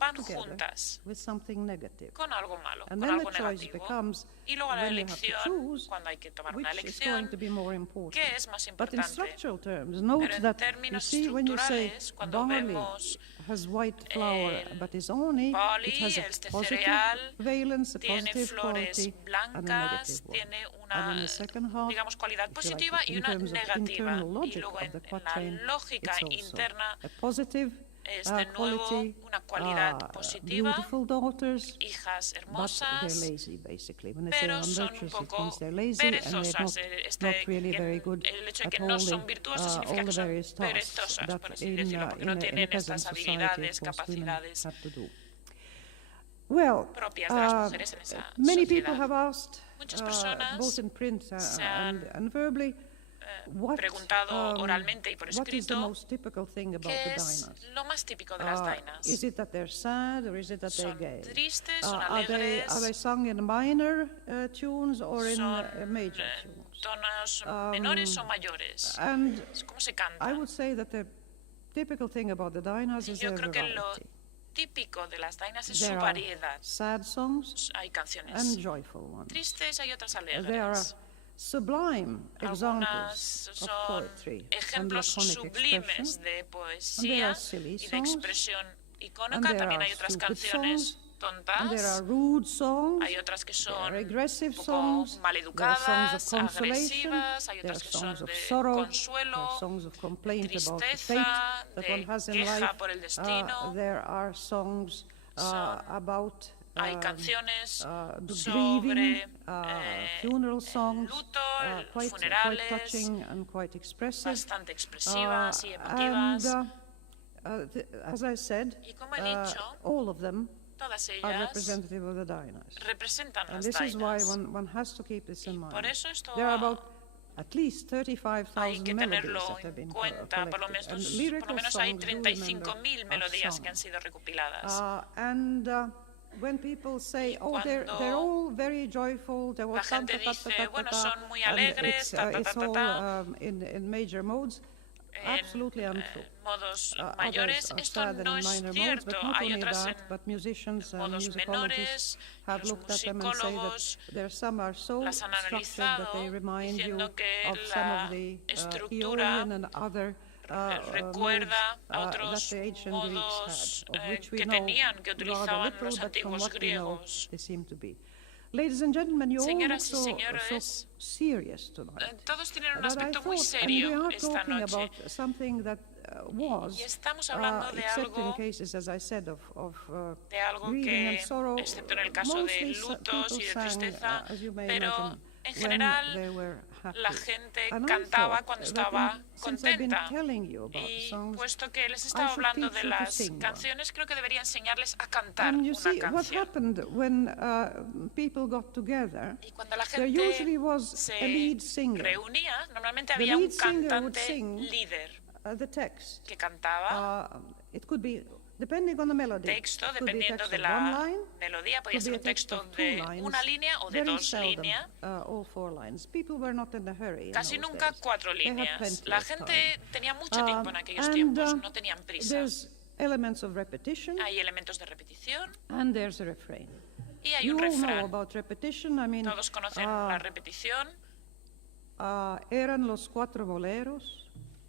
van juntas con algo malo, con algo negativo. Y luego la elección, cuando hay que tomar una elección, ¿qué es más importante? Pero en términos estructurales, cuando vemos barley, este cereal, tiene flores blancas, tiene una, digamos, cualidad positiva y una negativa. Y luego en la lógica interna es de nuevo quality, una cualidad positiva, beautiful daughters, hijas but they're hermosas, lazy, basically. When they say pero son un unvirtuous, it poco means they're lazy and they're perezosas. not really very good El hecho de at que no son holding virtuosas all significa the que son various tasks perezosas, that por así in decirlo, porque no a tienen peasant estas society, habilidades, of course, women capacidades have to do. Well, propias de las mujeres en esa many people sociedad. have asked, Muchas personas both in print se han and verbally, preguntado oralmente y por what is the escrito most typical thing about qué the es Dainas? lo más típico de las dainas. Is it that they're sad or is it that they're ¿Son gay? tristes, son Are they alegres, sung in minor tunes or in son major tunes? tonos menores o mayores? And ¿Cómo se I canta? would say that the typical thing about the Dainas is Yo their creo que lo variety. típico de las dainas es There su are variedad. sad songs Hay canciones and joyful ones. tristes, hay otras There are alegres. sublime Algunas examples of son poetry and ejemplos laconic expression. sublimes de And there poesía are silly y de songs, expresión and icónica. there También are hay otras stupid canciones songs, and there are tontas, rude songs, hay otras que there son are aggressive un poco songs, there are maleducadas, songs of consolation, agresivas, hay there are otras que son songs of de sorrow, there consuelo, are songs of complaint about the tristeza, fate that one de has in queja life. por el destino. There are songs about Hay canciones the sobre grieving, funeral songs, luto, quite funerales, touching and quite expressive. bastante expresivas y And emotivas. as I said, Y como he dicho, all of them todas are ellas representative of the Dainas. representan And las this is why dainas. one has to keep this in mind. Por eso esto There are about at least hay 35,000 que melodies tenerlo that have en been cuenta. Por lo collected. And menos lyrical hay songs do 35.000 remember melodías are que han sung. sido recopiladas. When people say, oh, they're cuando all very joyful, they were la gente dice, bueno, son muy alegres, it's all in major modes, absolutely untrue. Modos Others mayores, are esto sad and no in es minor modes, cierto. but not Hay only otras that, but musicians and modos musicologists menores, have los looked at them and say that musicólogos there some are so las han structured that they analizado, remind you diciendo que of some la of the estructura Aeolian and other recuerda a modes, otros that the ancient modos Greeks had, of which we que know tenían, que rather utilizaban little, los but from antiguos what we know, griegos. they seem to be. Ladies and gentlemen, you all look Señoras y so señores, serious tonight. todos tienen un But I aspecto muy thought, and we serio are esta talking noche. about something that was, Y estamos hablando de except in algo, cases, as I said, of de algo grieving and que, sorrow, excepto en el caso de mostly lutos y de people sang, tristeza, as you may pero imagine, en when general they were happy. la gente And I cantaba thought cuando that estaba since I've been contenta. telling you about Y songs, puesto que les he I estado should hablando teach de you to las sing one. canciones, creo que debería enseñarles a cantar And you una see, what canción. happened when people got together, Y cuando la there gente usually was se a lead singer. reunía, normalmente The había un lead singer would cantante sing líder the text. que cantaba It could be, depending on the melody, texto, it could be dependiendo text de of la one line, melodía, podía could ser be un a text texto of two de lines, una línea o de very dos seldom, líneas. all four lines. People were not in a hurry in Casi those nunca days. cuatro They had líneas. plenty La of gente time. tenía mucho tiempo en aquellos And, tiempos, no tenían prisa. there's elements of repetition, Hay elementos de repetición and there's a refrain. y hay You un all know refrán. about repetition. I mean, Todos conocen la repetición. eran los cuatro boleros,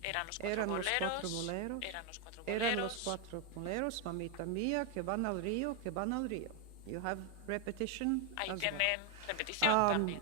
Eran los cuatro eran los boleros. cuatro boleros, Eran los cuatro eran los boleros. cuatro boleros, mamita mía, que van al río, que van al río. You have repetition Ahí as well. tienen repetición también.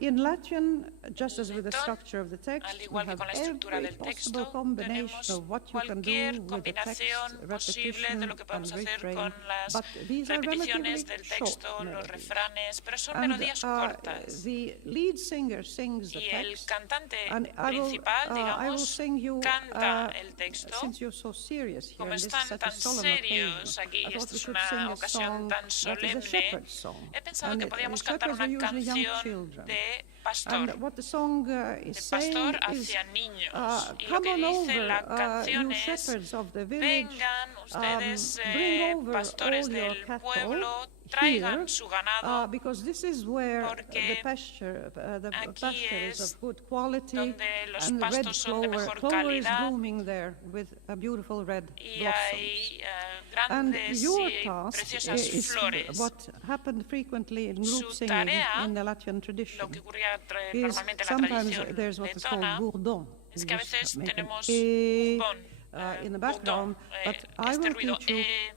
In Latvian, just as with the Letón, structure of the text, al we igual que have con la estructura every del possible texto, combination tenemos of what you can do cualquier with the text, combinación posible de repetition lo que podemos and hacer refrain. con las But these are repeticiones relatively del short texto, los melodies. refranes, pero son And melodías cortas. the lead singer sings the Y el text, cantante and principal, I will digamos, sing you, canta el texto. since you're so serious here, Como and this is están such a tan solemn serios occasion, aquí, I thought esta we es should sing una a ocasión song tan that is a solemne, shepherd's song. he pensado And que the podíamos cantar shepherds una are usually young canción children. de pastor. And what the song is De saying pastor is, hacia niños. Y lo come que on dice la over, canción you es, shepherds of the village, vengan ustedes, bring over pastores all your del cattle pueblo, here, traigan su ganado, because this is where porque the pasture aquí is es of good quality, donde los and the red pastos son de clover, mejor clover is calidad, blooming there with a beautiful red y blossoms. hay And grandes your y task preciosas is flores. what happened frequently in group Su singing tarea, in the Latvian tradition. Lo que ocurría Is normalmente en la sometimes tradición there's what is called letona bourdon. es que a You just veces make an tenemos eh, un bon, in the background, but I este will ruido, teach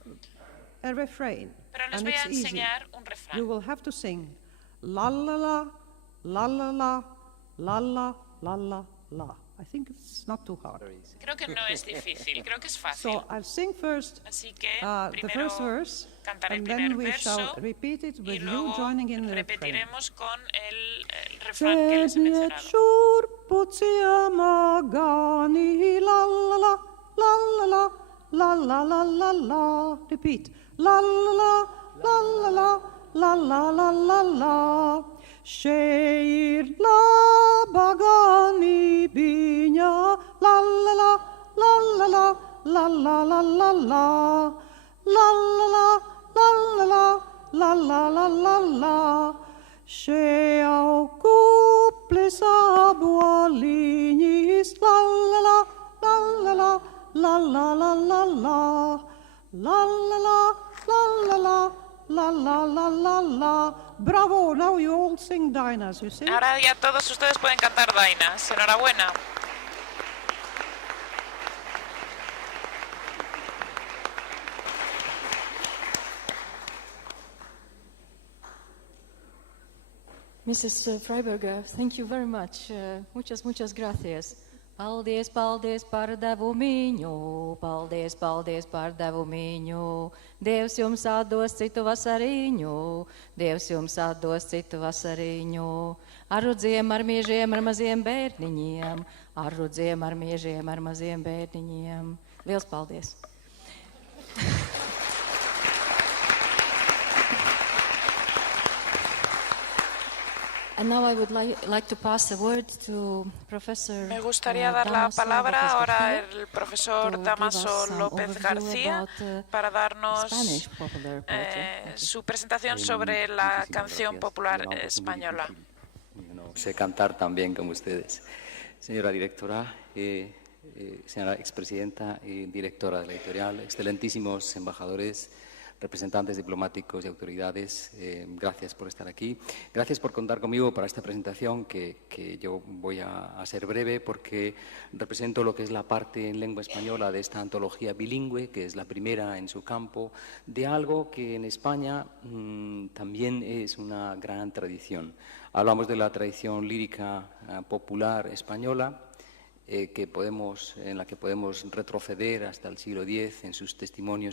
you a refrain, pero les and voy a it's easy. enseñar un You refrán. will have to sing la la la, la la la, la la la la la. I think it's not too hard. Creo que no es difícil, creo que es fácil. So I'll sing first Así que the first verse, cantaré el and primer then we shall verso repeat it y with you luego joining in the refrain. repetiremos con el refrán que les he mencionado. La la la la la. Repeat. La la la la la la la la la la. Sheir la bagani binya. La la la la la la la la la la. La la la la la la la la la la. Sheau cuples abualinis. La la la la la. La la la la la, la la la la la la la la la la. Bravo! Now you all sing Dinah's, you see? Ahora ya todos ustedes pueden cantar Dinah's. Enhorabuena. Mrs. Freiberger, thank you very much. Muchas gracias. Paldies, paldies par devu miņu, paldies, paldies par devu miņu. Dievs jums atdos citu vasariņu, Dievs jums atdos citu vasariņu. Ar rudziem, ar miežiem, ar maziem bērniņiem, ar rudziem, ar miežiem, ar maziem bērniņiem. Liels paldies! And now I would like to pass the word to Professor Me gustaría dar la palabra ahora al profesor Damaso López García para darnos su presentación sobre la canción popular española. No sé cantar tan bien como ustedes. Señora directora, señora expresidenta y directora de la editorial, excelentísimos embajadores, representantes diplomáticos y autoridades, gracias por estar aquí. Gracias por contar conmigo para esta presentación que yo voy a ser breve porque represento lo que es la parte en lengua española de esta antología bilingüe, que es la primera en su campo, de algo que en España también es una gran tradición. Hablamos de la tradición lírica popular española, en la que podemos retroceder hasta el siglo X en sus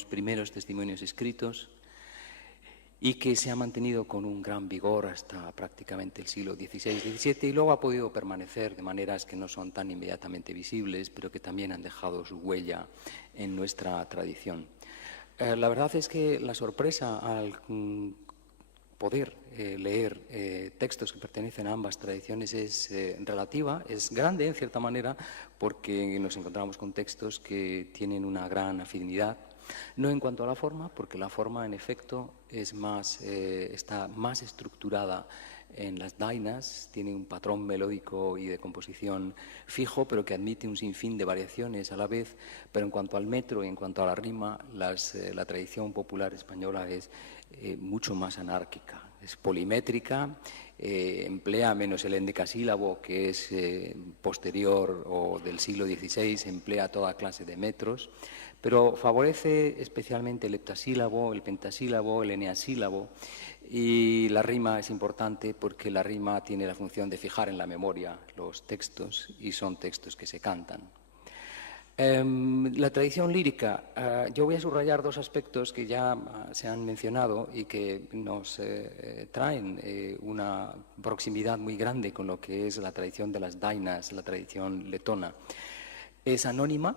primeros testimonios escritos y que se ha mantenido con un gran vigor hasta prácticamente el siglo XVI, XVII y luego ha podido permanecer de maneras que no son tan inmediatamente visibles, pero que también han dejado su huella en nuestra tradición. La verdad es que la sorpresa al poder leer textos que pertenecen a ambas tradiciones es relativa, es grande en cierta manera porque nos encontramos con textos que tienen una gran afinidad, no en cuanto a la forma, porque la forma en efecto está más estructurada en las dainas, tiene un patrón melódico y de composición fijo, pero que admite un sinfín de variaciones a la vez, pero en cuanto al metro y en cuanto a la rima, la tradición popular española es mucho más anárquica, es polimétrica, emplea menos el endecasílabo que es posterior o del siglo XVI, emplea toda clase de metros, pero favorece especialmente el heptasílabo, el pentasílabo, el eneasílabo, y la rima es importante porque la rima tiene la función de fijar en la memoria los textos y son textos que se cantan. La tradición lírica, yo voy a subrayar dos aspectos que ya se han mencionado y que nos traen una proximidad muy grande con lo que es la tradición de las dainas, la tradición letona. Es anónima,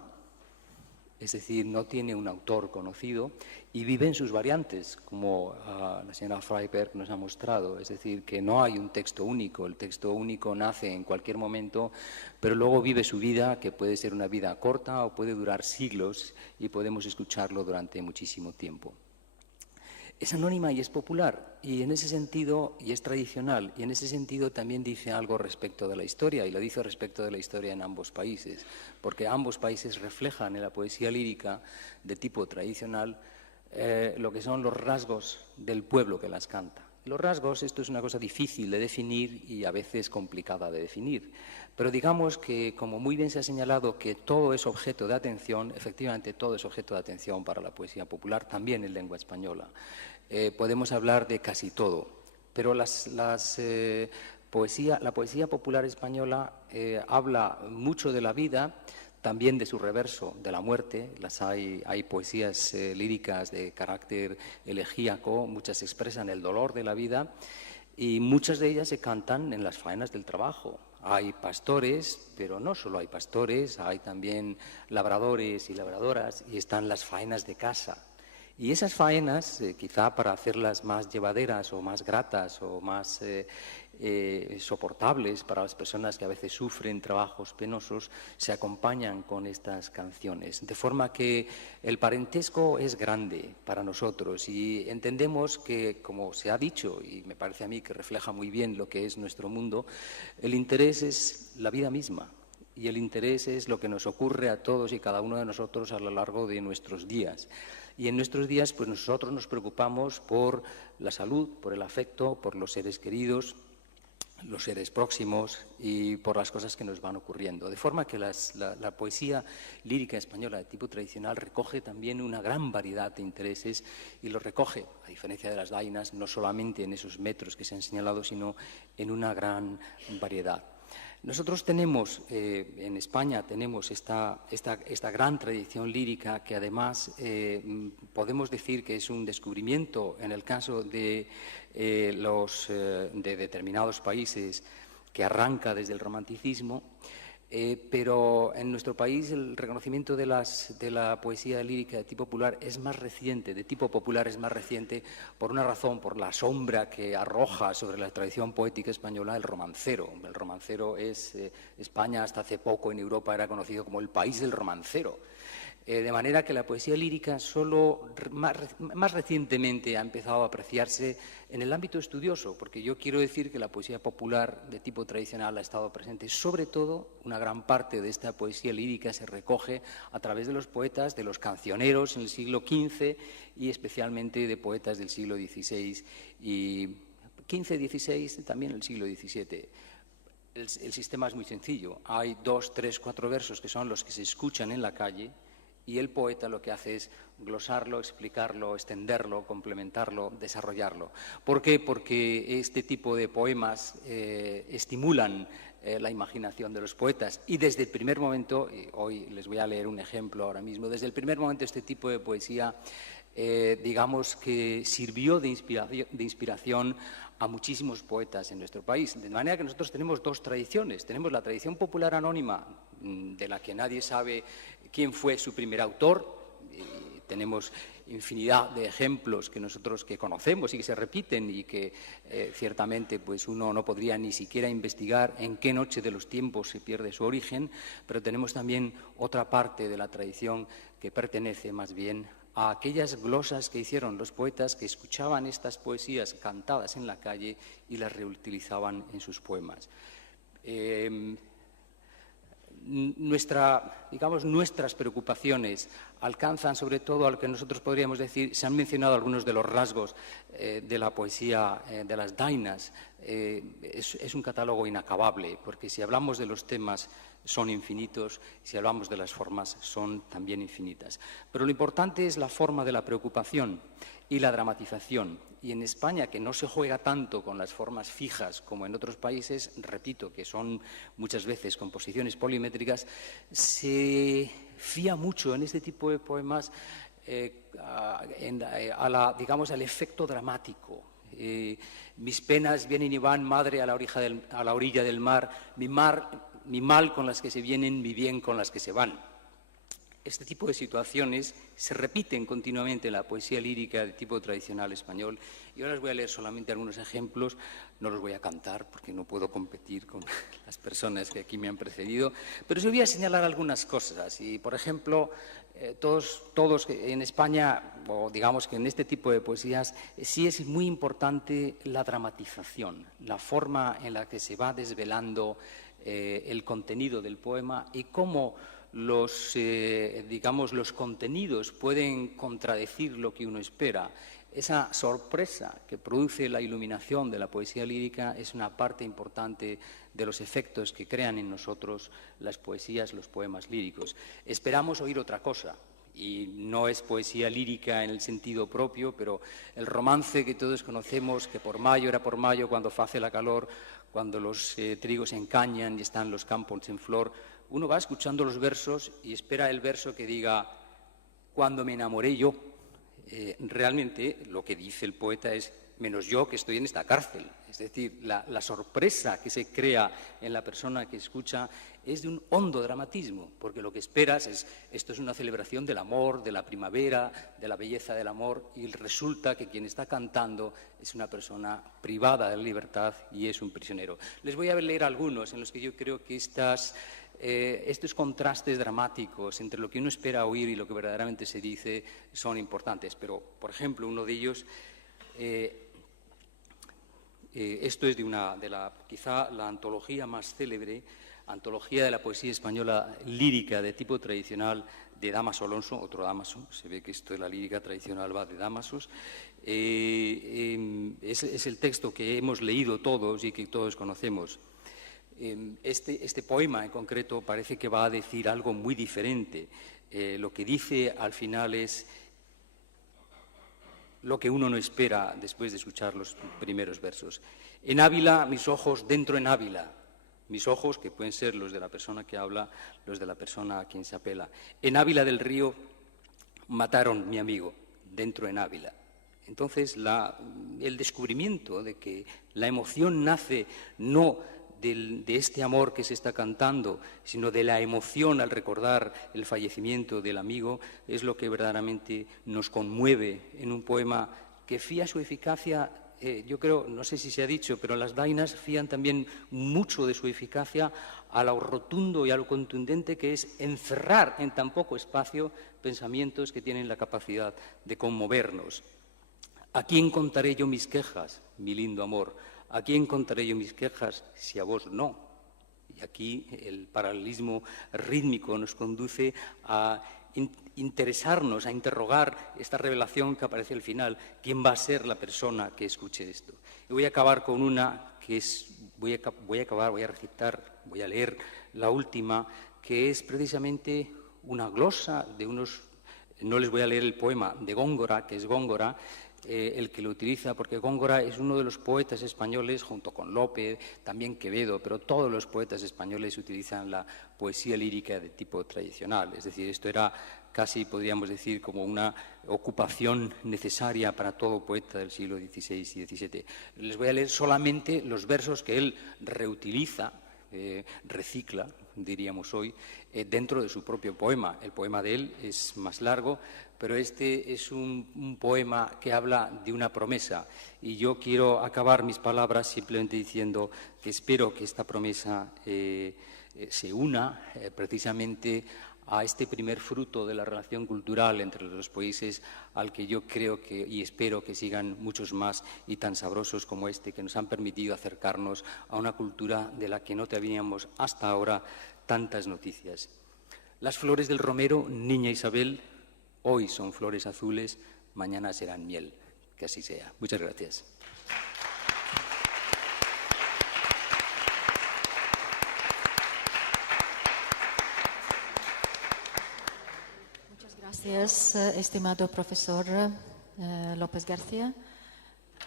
es decir, no tiene un autor conocido y vive en sus variantes, como la señora Freiberg nos ha mostrado. Es decir, que no hay un texto único, el texto único nace en cualquier momento, pero luego vive su vida, que puede ser una vida corta o puede durar siglos y podemos escucharlo durante muchísimo tiempo. Es anónima y es popular, y en ese sentido, y es tradicional, y en ese sentido también dice algo respecto de la historia, y lo dice respecto de la historia en ambos países, porque ambos países reflejan en la poesía lírica de tipo tradicional lo que son los rasgos del pueblo que las canta. Los rasgos, esto es una cosa difícil de definir y a veces complicada de definir, pero digamos que, como muy bien se ha señalado, que todo es objeto de atención, efectivamente todo es objeto de atención para la poesía popular, también en lengua española. Podemos hablar de casi todo, pero las La poesía popular española habla mucho de la vida, también de su reverso, de la muerte. Hay poesías líricas de carácter elegíaco, muchas expresan el dolor de la vida y muchas de ellas se cantan en las faenas del trabajo. Hay pastores, pero no solo hay pastores, hay también labradores y labradoras y están las faenas de casa. Y esas faenas, quizá para hacerlas más llevaderas o más gratas o más soportables para las personas que a veces sufren trabajos penosos, se acompañan con estas canciones. De forma que el parentesco es grande para nosotros y entendemos que, como se ha dicho, y me parece a mí que refleja muy bien lo que es nuestro mundo, el interés es la vida misma. Y el interés es lo que nos ocurre a todos y cada uno de nosotros a lo largo de nuestros días. Y en nuestros días, pues nosotros nos preocupamos por la salud, por el afecto, por los seres queridos, los seres próximos y por las cosas que nos van ocurriendo. De forma que la poesía lírica española de tipo tradicional recoge también una gran variedad de intereses y lo recoge, a diferencia de las dainas, no solamente en esos metros que se han señalado, sino en una gran variedad. Nosotros tenemos, en España, tenemos esta gran tradición lírica que además podemos decir que es un descubrimiento en el caso de determinados países que arranca desde el romanticismo, pero en nuestro país el reconocimiento de la poesía lírica de tipo popular es más reciente, por una razón, por la sombra que arroja sobre la tradición poética española el romancero. El romancero España hasta hace poco en Europa era conocido como el país del romancero. De manera que la poesía lírica solo más recientemente ha empezado a apreciarse en el ámbito estudioso, porque yo quiero decir que la poesía popular de tipo tradicional ha estado presente. Sobre todo, una gran parte de esta poesía lírica se recoge a través de los poetas, de los cancioneros en el siglo XV y especialmente de poetas del siglo XVI y XV-XVI, también el siglo XVII. El sistema es muy sencillo. Hay 2, 3, 4 versos que son los que se escuchan en la calle, y el poeta lo que hace es glosarlo, explicarlo, extenderlo, complementarlo, desarrollarlo. ¿Por qué? Porque este tipo de poemas estimulan la imaginación de los poetas y desde el primer momento, y hoy les voy a leer un ejemplo ahora mismo, desde el primer momento este tipo de poesía digamos que sirvió de inspiración a muchísimos poetas en nuestro país. De manera que nosotros tenemos dos tradiciones. Tenemos la tradición popular anónima, de la que nadie sabe quién fue su primer autor. Tenemos infinidad de ejemplos que nosotros que conocemos y que se repiten y que ciertamente pues uno no podría ni siquiera investigar en qué noche de los tiempos se pierde su origen, pero tenemos también otra parte de la tradición que pertenece más bien a aquellas glosas que hicieron los poetas que escuchaban estas poesías cantadas en la calle y las reutilizaban en sus poemas. Nuestras preocupaciones alcanzan sobre todo a lo que nosotros podríamos decir, se han mencionado algunos de los rasgos de la poesía de las dainas. Es un catálogo inacabable, porque si hablamos de los temas son infinitos, si hablamos de las formas son también infinitas. Pero lo importante es la forma de la preocupación y la dramatización. Y en España, que no se juega tanto con las formas fijas como en otros países, repito, que son muchas veces composiciones polimétricas, se fía mucho en este tipo de poemas al efecto dramático. Mis penas vienen y van, madre, a la orilla del mar, mi mal con las que se vienen, mi bien con las que se van. Este tipo de situaciones se repiten continuamente en la poesía lírica de tipo tradicional español. Y ahora les voy a leer solamente algunos ejemplos, no los voy a cantar porque no puedo competir con las personas que aquí me han precedido, pero sí voy a señalar algunas cosas. Y, por ejemplo, todos en España, o digamos que en este tipo de poesías, sí es muy importante la dramatización, la forma en la que se va desvelando el contenido del poema y cómo los contenidos pueden contradecir lo que uno espera. Esa sorpresa que produce la iluminación de la poesía lírica es una parte importante de los efectos que crean en nosotros las poesías, los poemas líricos. Esperamos oír otra cosa, y no es poesía lírica en el sentido propio, pero el romance que todos conocemos, que por mayo era por mayo cuando face la calor, cuando los trigos se encañan y están los campos en flor, uno va escuchando los versos y espera el verso que diga, cuando me enamoré yo. Realmente lo que dice el poeta es, menos yo que estoy en esta cárcel. Es decir, la sorpresa que se crea en la persona que escucha es de un hondo dramatismo, porque lo que esperas es, esto es una celebración del amor, de la primavera, de la belleza del amor, y resulta que quien está cantando es una persona privada de la libertad y es un prisionero. Les voy a leer algunos en los que yo creo que estos contrastes dramáticos entre lo que uno espera oír y lo que verdaderamente se dice son importantes. Pero, por ejemplo, uno de ellos, esto es quizá la antología más célebre, antología de la poesía española lírica de tipo tradicional de Dámaso Alonso, otro Dámaso, se ve que esto de la lírica tradicional va de Dámasos. Es el texto que hemos leído todos y que todos conocemos. Este poema en concreto parece que va a decir algo muy diferente. Lo que dice al final es lo que uno no espera después de escuchar los primeros versos. En Ávila, mis ojos dentro en Ávila. Mis ojos, que pueden ser los de la persona que habla, los de la persona a quien se apela. En Ávila del Río mataron mi amigo, dentro en Ávila. Entonces, el descubrimiento de que la emoción nace no de este amor que se está cantando, sino de la emoción al recordar el fallecimiento del amigo, es lo que verdaderamente nos conmueve en un poema que fía su eficacia. Yo creo, no sé si se ha dicho, pero las dainas fían también mucho de su eficacia a lo rotundo y a lo contundente que es encerrar en tan poco espacio pensamientos que tienen la capacidad de conmovernos. ¿A quién contaré yo mis quejas, mi lindo amor? ¿A quién contaré yo mis quejas si a vos no? Y aquí el paralelismo rítmico nos conduce a interesarnos, a interrogar esta revelación que aparece al final. ¿Quién va a ser la persona que escuche esto? Y voy a acabar con una que es, voy a leer la última, que es precisamente una glosa de unos, no les voy a leer el poema de Góngora, que es Góngora, el que lo utiliza, porque Góngora es uno de los poetas españoles, junto con Lope, también Quevedo, pero todos los poetas españoles utilizan la poesía lírica de tipo tradicional. Es decir, esto era casi, podríamos decir, como una ocupación necesaria para todo poeta del siglo XVI y XVII. Les voy a leer solamente los versos que él reutiliza, recicla, diríamos hoy, dentro de su propio poema. El poema de él es más largo, pero este es un poema que habla de una promesa, y yo quiero acabar mis palabras simplemente diciendo que espero que esta promesa se una precisamente a este primer fruto de la relación cultural entre los dos países, al que yo creo y espero que sigan muchos más y tan sabrosos como este, que nos han permitido acercarnos a una cultura de la que no teníamos hasta ahora tantas noticias. Las flores del romero, niña Isabel, hoy son flores azules, mañana serán miel. Que así sea. Muchas gracias. Muchas gracias, estimado profesor López García.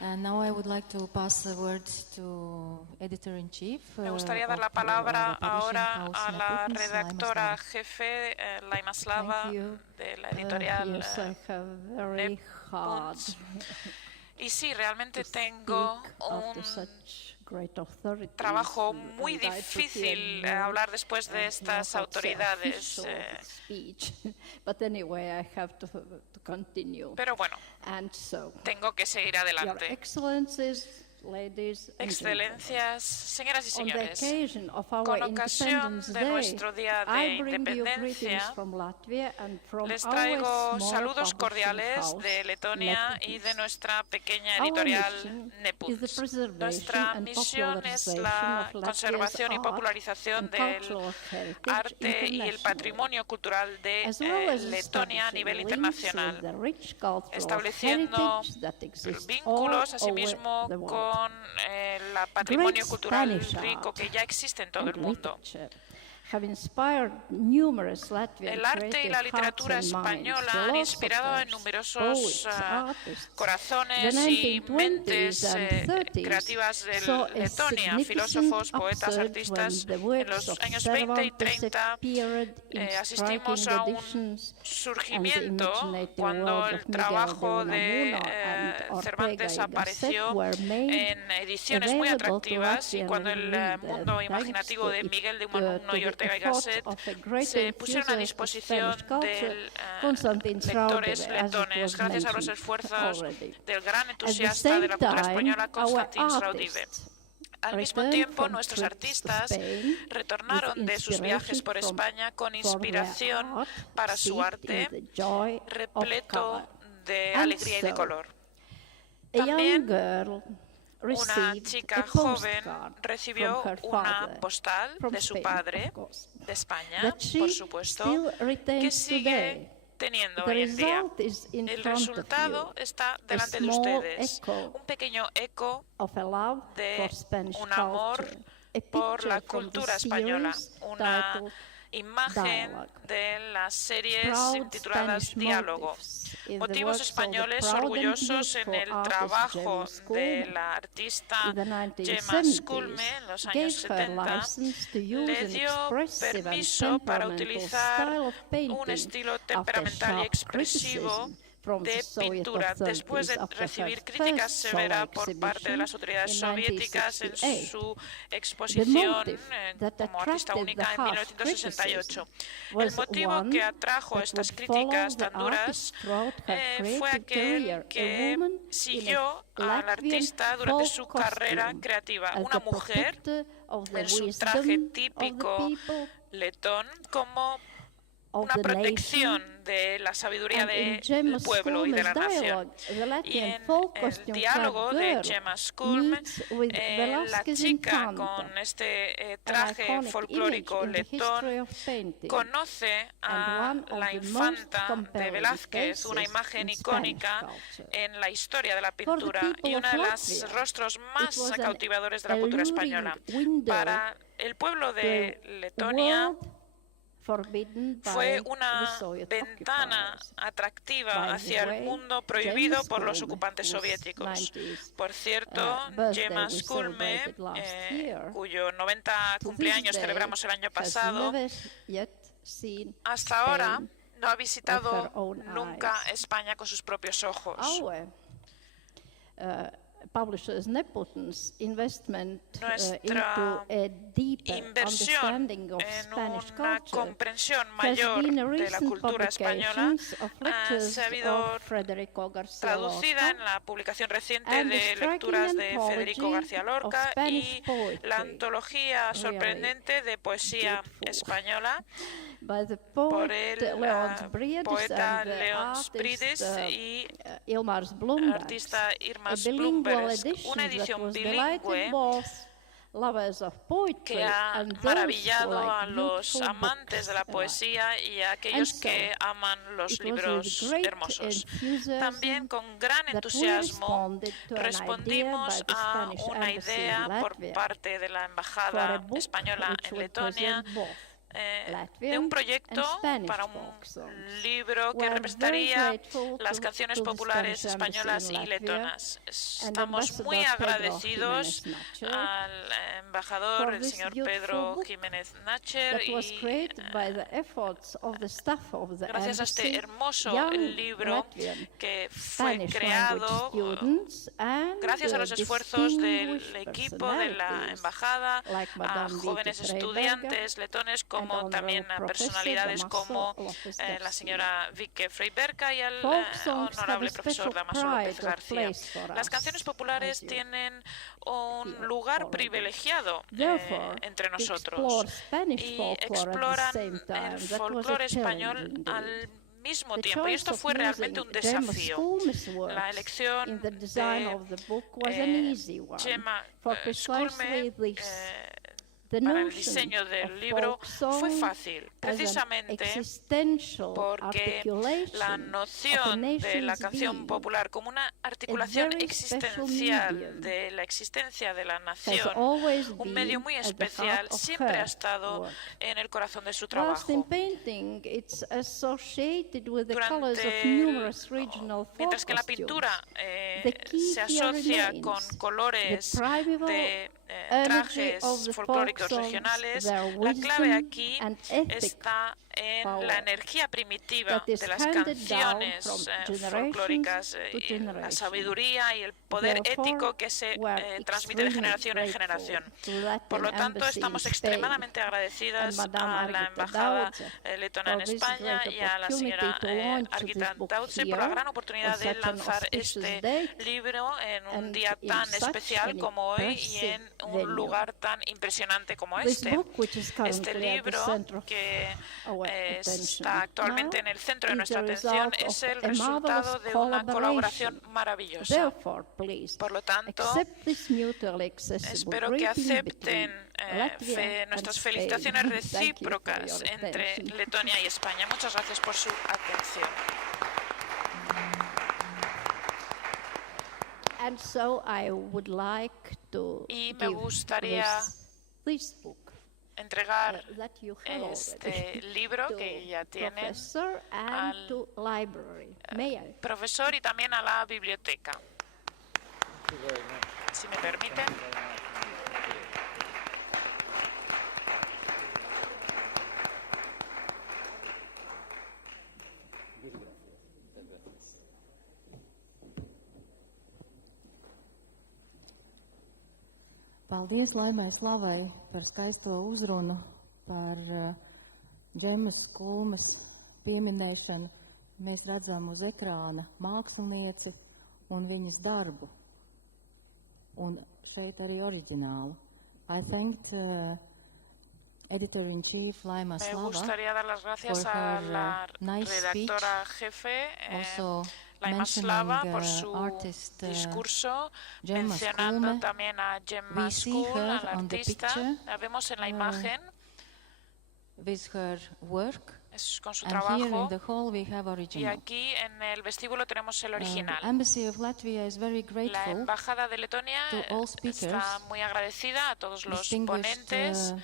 And now I would like to pass the word to Editor-in-Chief. Me gustaría dar la palabra ahora a la redactora jefe, Laima Slava, de la editorial Neptuns. Y sí, realmente tengo un trabajo muy difícil hablar después de estas autoridades. Pero bueno, tengo que seguir adelante. Excelencias, señoras y señores, con ocasión de nuestro Día de Independencia, les traigo saludos cordiales de Letonia y de nuestra pequeña editorial Neptuns. Nuestra misión es la conservación y popularización del arte y el patrimonio cultural de Letonia a nivel internacional, estableciendo vínculos asimismo con el patrimonio cultural rico que ya existe en todo el mundo. El arte y la literatura española han inspirado a numerosos corazones y mentes creativas de Letonia, filósofos, poetas, artistas. En los años 20 y 30 asistimos a un surgimiento cuando el trabajo de Cervantes apareció en ediciones muy atractivas y cuando el mundo imaginativo de Miguel de Unamuno y Ortega y Gasset se pusieron a disposición de lectores letones gracias a los esfuerzos del gran entusiasta de la cultura española, Constantin Staudive. Al mismo tiempo, nuestros artistas retornaron de sus viajes por España con inspiración para su arte, repleto de alegría y de color. También una chica joven recibió una postal de su padre, de España, por supuesto, que sigue teniendo hoy en día. El resultado está delante de ustedes, un pequeño eco de un amor por la cultura española, una imagen de las series tituladas Diálogo. Motivos españoles orgullosos en el trabajo de la artista Gemma Sculme en los años 70 le dio permiso para utilizar un estilo temperamental y expresivo de pintura, después de recibir críticas severas por parte de las autoridades soviéticas en su exposición como artista única en 1968. El motivo que atrajo estas críticas tan duras fue aquel que siguió al artista durante su carrera creativa, una mujer en su traje típico letón como una protección de la sabiduría del pueblo y de la nación. Y en el diálogo de Gemma Sculme, la chica con este traje folclórico letón conoce a la infanta de Velázquez, una imagen icónica en la historia de la pintura y uno de los rostros más cautivadores de la cultura española. Para el pueblo de Letonia, fue una ventana atractiva hacia el mundo prohibido por los ocupantes soviéticos. Por cierto, Gemma Sculme, cuyo 90 cumpleaños celebramos el año pasado, hasta ahora no ha visitado nunca España con sus propios ojos. Nuestra inversión en una comprensión mayor de la cultura española se ha habido traducida en la publicación reciente de lecturas de Federico García Lorca y la antología sorprendente de poesía española por el poeta Leon Brides y artista Irmas Blumberg, una edición bilingüe que ha maravillado a los amantes de la poesía y a aquellos que aman los libros hermosos. También con gran entusiasmo respondimos a una idea por parte de la Embajada Española en Letonia de un proyecto para un libro que representaría las canciones populares españolas y letonas. Estamos muy agradecidos al embajador, el señor Pedro Jiménez Nacher, y gracias a este hermoso libro que fue creado gracias a los esfuerzos del equipo de la embajada, a jóvenes estudiantes letones, como también a personalidades como la señora Vike Freiberga y al honorable profesor Damaso López García. Las canciones populares tienen un lugar privilegiado entre nosotros y exploran el folclore español al mismo tiempo, y esto fue realmente un desafío. La elección de Gemma Sculme para el diseño del libro fue fácil, precisamente porque la noción de la canción popular como una articulación existencial de la existencia de la nación, un medio muy especial, siempre ha estado en el corazón de su trabajo. Mientras que la pintura se asocia con colores de trajes folclóricos regionales, la clave aquí está en la energía primitiva de las canciones folclóricas, y la sabiduría y el poder ético que se transmite de generación en generación. Por lo tanto, estamos extremadamente agradecidas a la Embajada letona en España y a la señora Argita Tautse por la gran oportunidad de lanzar este libro en un día tan especial como hoy y en un lugar tan impresionante como este. Este libro, que está actualmente en el centro de nuestra atención, es el resultado de una colaboración maravillosa. Por lo tanto, espero que acepten nuestras felicitaciones recíprocas entre Letonia y España. Muchas gracias por su atención. Y me gustaría entregar este libro que ya tienen al profesor y también a la biblioteca. Si me permiten. Paldies Laimai Slavai par skaisto uzrunu, par Džemas Kulmes pieminēšanu. Mēs redzam uz ekrāna mākslinieci un viņas darbu. Un šeit arī oriģinālu. I thanked Editor-in-Chief Laima Slava. Me gustaría dar las gracias a la redactora jefe, Laima Slava, por su discurso, mencionando también a Gemma School, a la artista. La vemos en la imagen. With her work. Es con su trabajo, y aquí en el vestíbulo tenemos el original. La Embajada de Letonia está muy agradecida a todos los ponentes,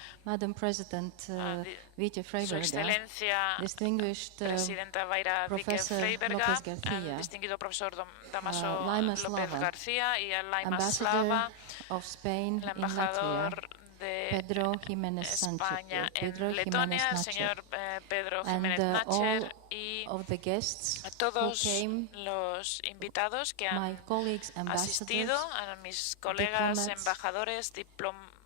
Su Excelencia Presidenta Vaira Vike-Freiberga, al distinguido profesor Damaso López García y al Laima Slava, el embajador de España en Letonia, el señor Pedro Jiménez Nacher, y a todos los invitados que han asistido, a mis colegas embajadores, diplomáticos,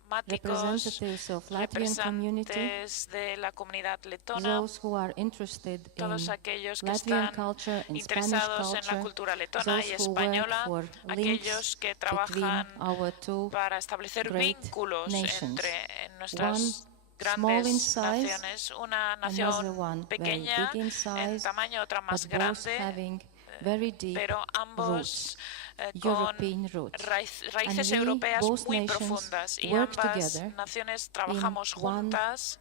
representantes de la comunidad letona, todos aquellos que están interesados en la cultura letona y española, aquellos que trabajan para establecer vínculos entre nuestras grandes naciones, una nación pequeña en tamaño, otra más grande, pero ambos con raíces europeas muy profundas, y ambas naciones trabajamos juntas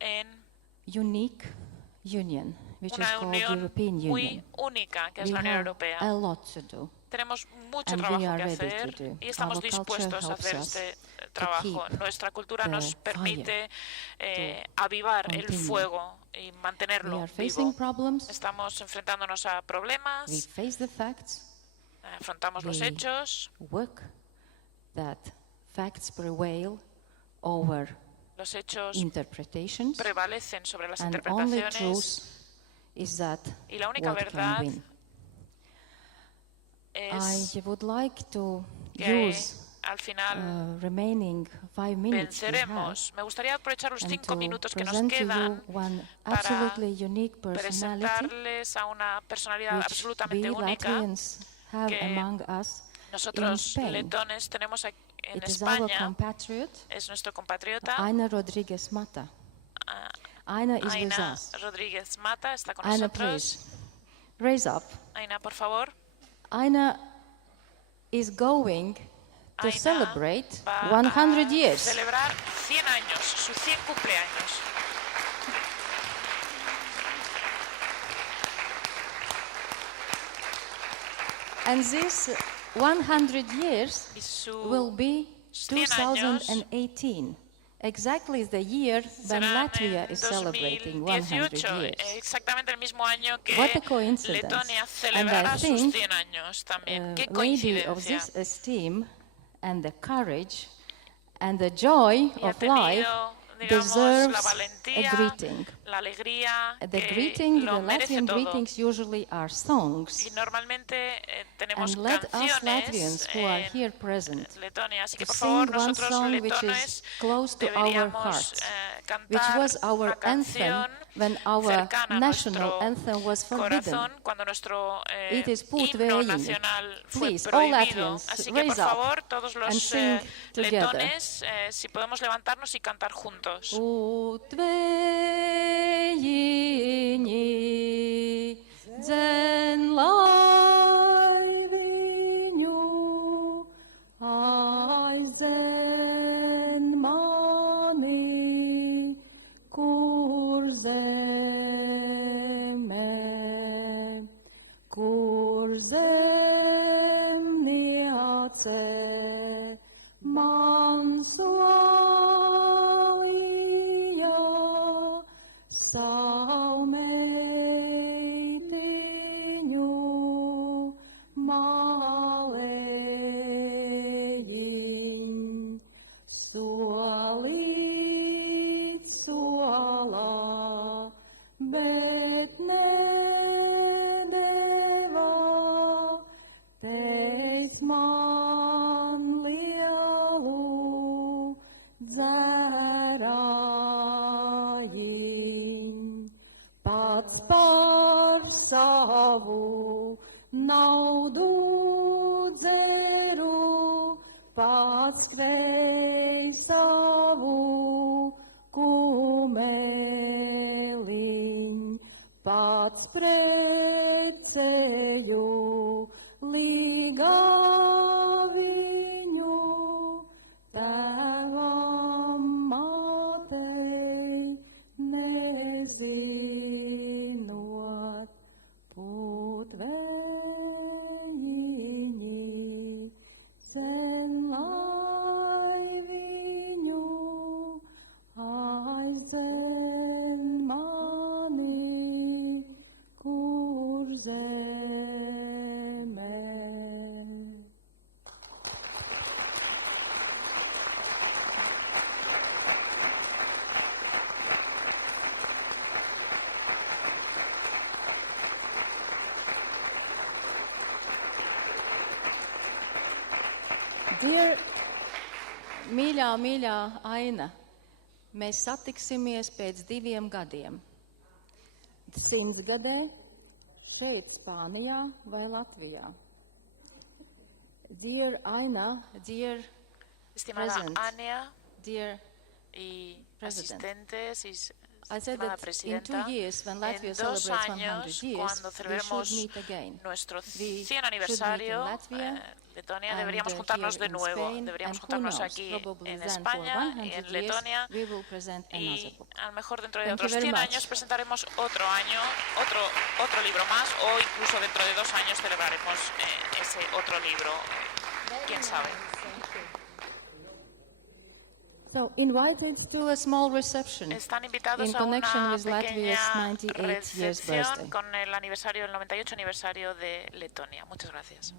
en una unión muy única, que es la Unión Europea. Tenemos mucho trabajo que hacer y estamos dispuestos a hacer este trabajo. Nuestra cultura nos permite avivar el fuego y mantenerlo vivo. Estamos enfrentándonos a problemas, afrontamos los hechos. Los hechos prevalecen sobre las interpretaciones, y la única verdad es que al final venceremos. Me gustaría aprovechar los 5 minutos que nos quedan para presentarles a una personalidad absolutamente única que nosotros letones tenemos aquí en España. Es nuestro compatriota Aina Rodríguez Mata. Aina Rodríguez Mata está con nosotros. Raise up. Aina, por favor. Aina is going to Aina celebrate va 100 a years. celebrar 100 años, sus 100 cumpleaños. And this 100 years Y su will be 100 años 2018, exactly the year when serán Latvia en is celebrating 100 2018, years. exactamente el mismo año que What a coincidence. Letonia And celebrará I sus think 100 años también. Qué maybe of coincidencia. this esteem and the courage and the joy Y ha of life tenido, digamos, la deserves valentía, a greeting. la alegría, The que greeting, lo the merece Latvian todo. greetings usually are songs. Y normalmente tenemos And let us canciones Latvians who are en here present Letonia, así que to por favor sing one nosotros song which letones is close to our deberíamos hearts, which cantar was our una anthem canción when our cercana a national nuestro anthem was forbidden. corazón cuando nuestro It is Pūt himno Vējiņi. nacional fue Please, all prohibido. Latvians, Así que por raise up favor todos and los sing together. letones, si podemos levantarnos y cantar juntos. Pūt Vējiņi, dzen lai viņu aizdzen mani, kur zeme, kur zemniece man solīja savu meitiņu mālējiņ, solīt solā, bet nedeva, teiks man lielu dzērājiņ, pats par savu naudu dzeru, pats skrēj savu kumeliņ, pats precēju līgā viņu, tēvam mātei nezinot, Pūt Vējiņi, dzen lai viņu aizdzen mani, kur zemē. Mīļā, mīļā Aina, mēs satiksimies pēc 2 gadiem. 100 gadē šeit, Spānijā vai Latvijā. Dear Aina, dear Estimada Present. Ania dear y President. asistentes y I said estimada that in presidenta, 2 years, when Latvia en 2 celebrates años, 100 years, cuando we celebremos should meet again. nuestro We 100 should aniversario, meet in Latvia Letonia, and, deberíamos here juntarnos de in nuevo. Spain, Deberíamos and who juntarnos knows, aquí probably en then for España y 100 en years, Letonia. we will present another Y book. a lo mejor dentro de Thank you otros very 100 much. años presentaremos otro año, otro libro más, o incluso dentro de 2 años celebraremos ese otro libro. ¿Quién sabe? So, invited to a small reception Están invitados in a connection una with Latvia's pequeña 98 years birthday. recepción con el 98 aniversario de Letonia. Muchas gracias.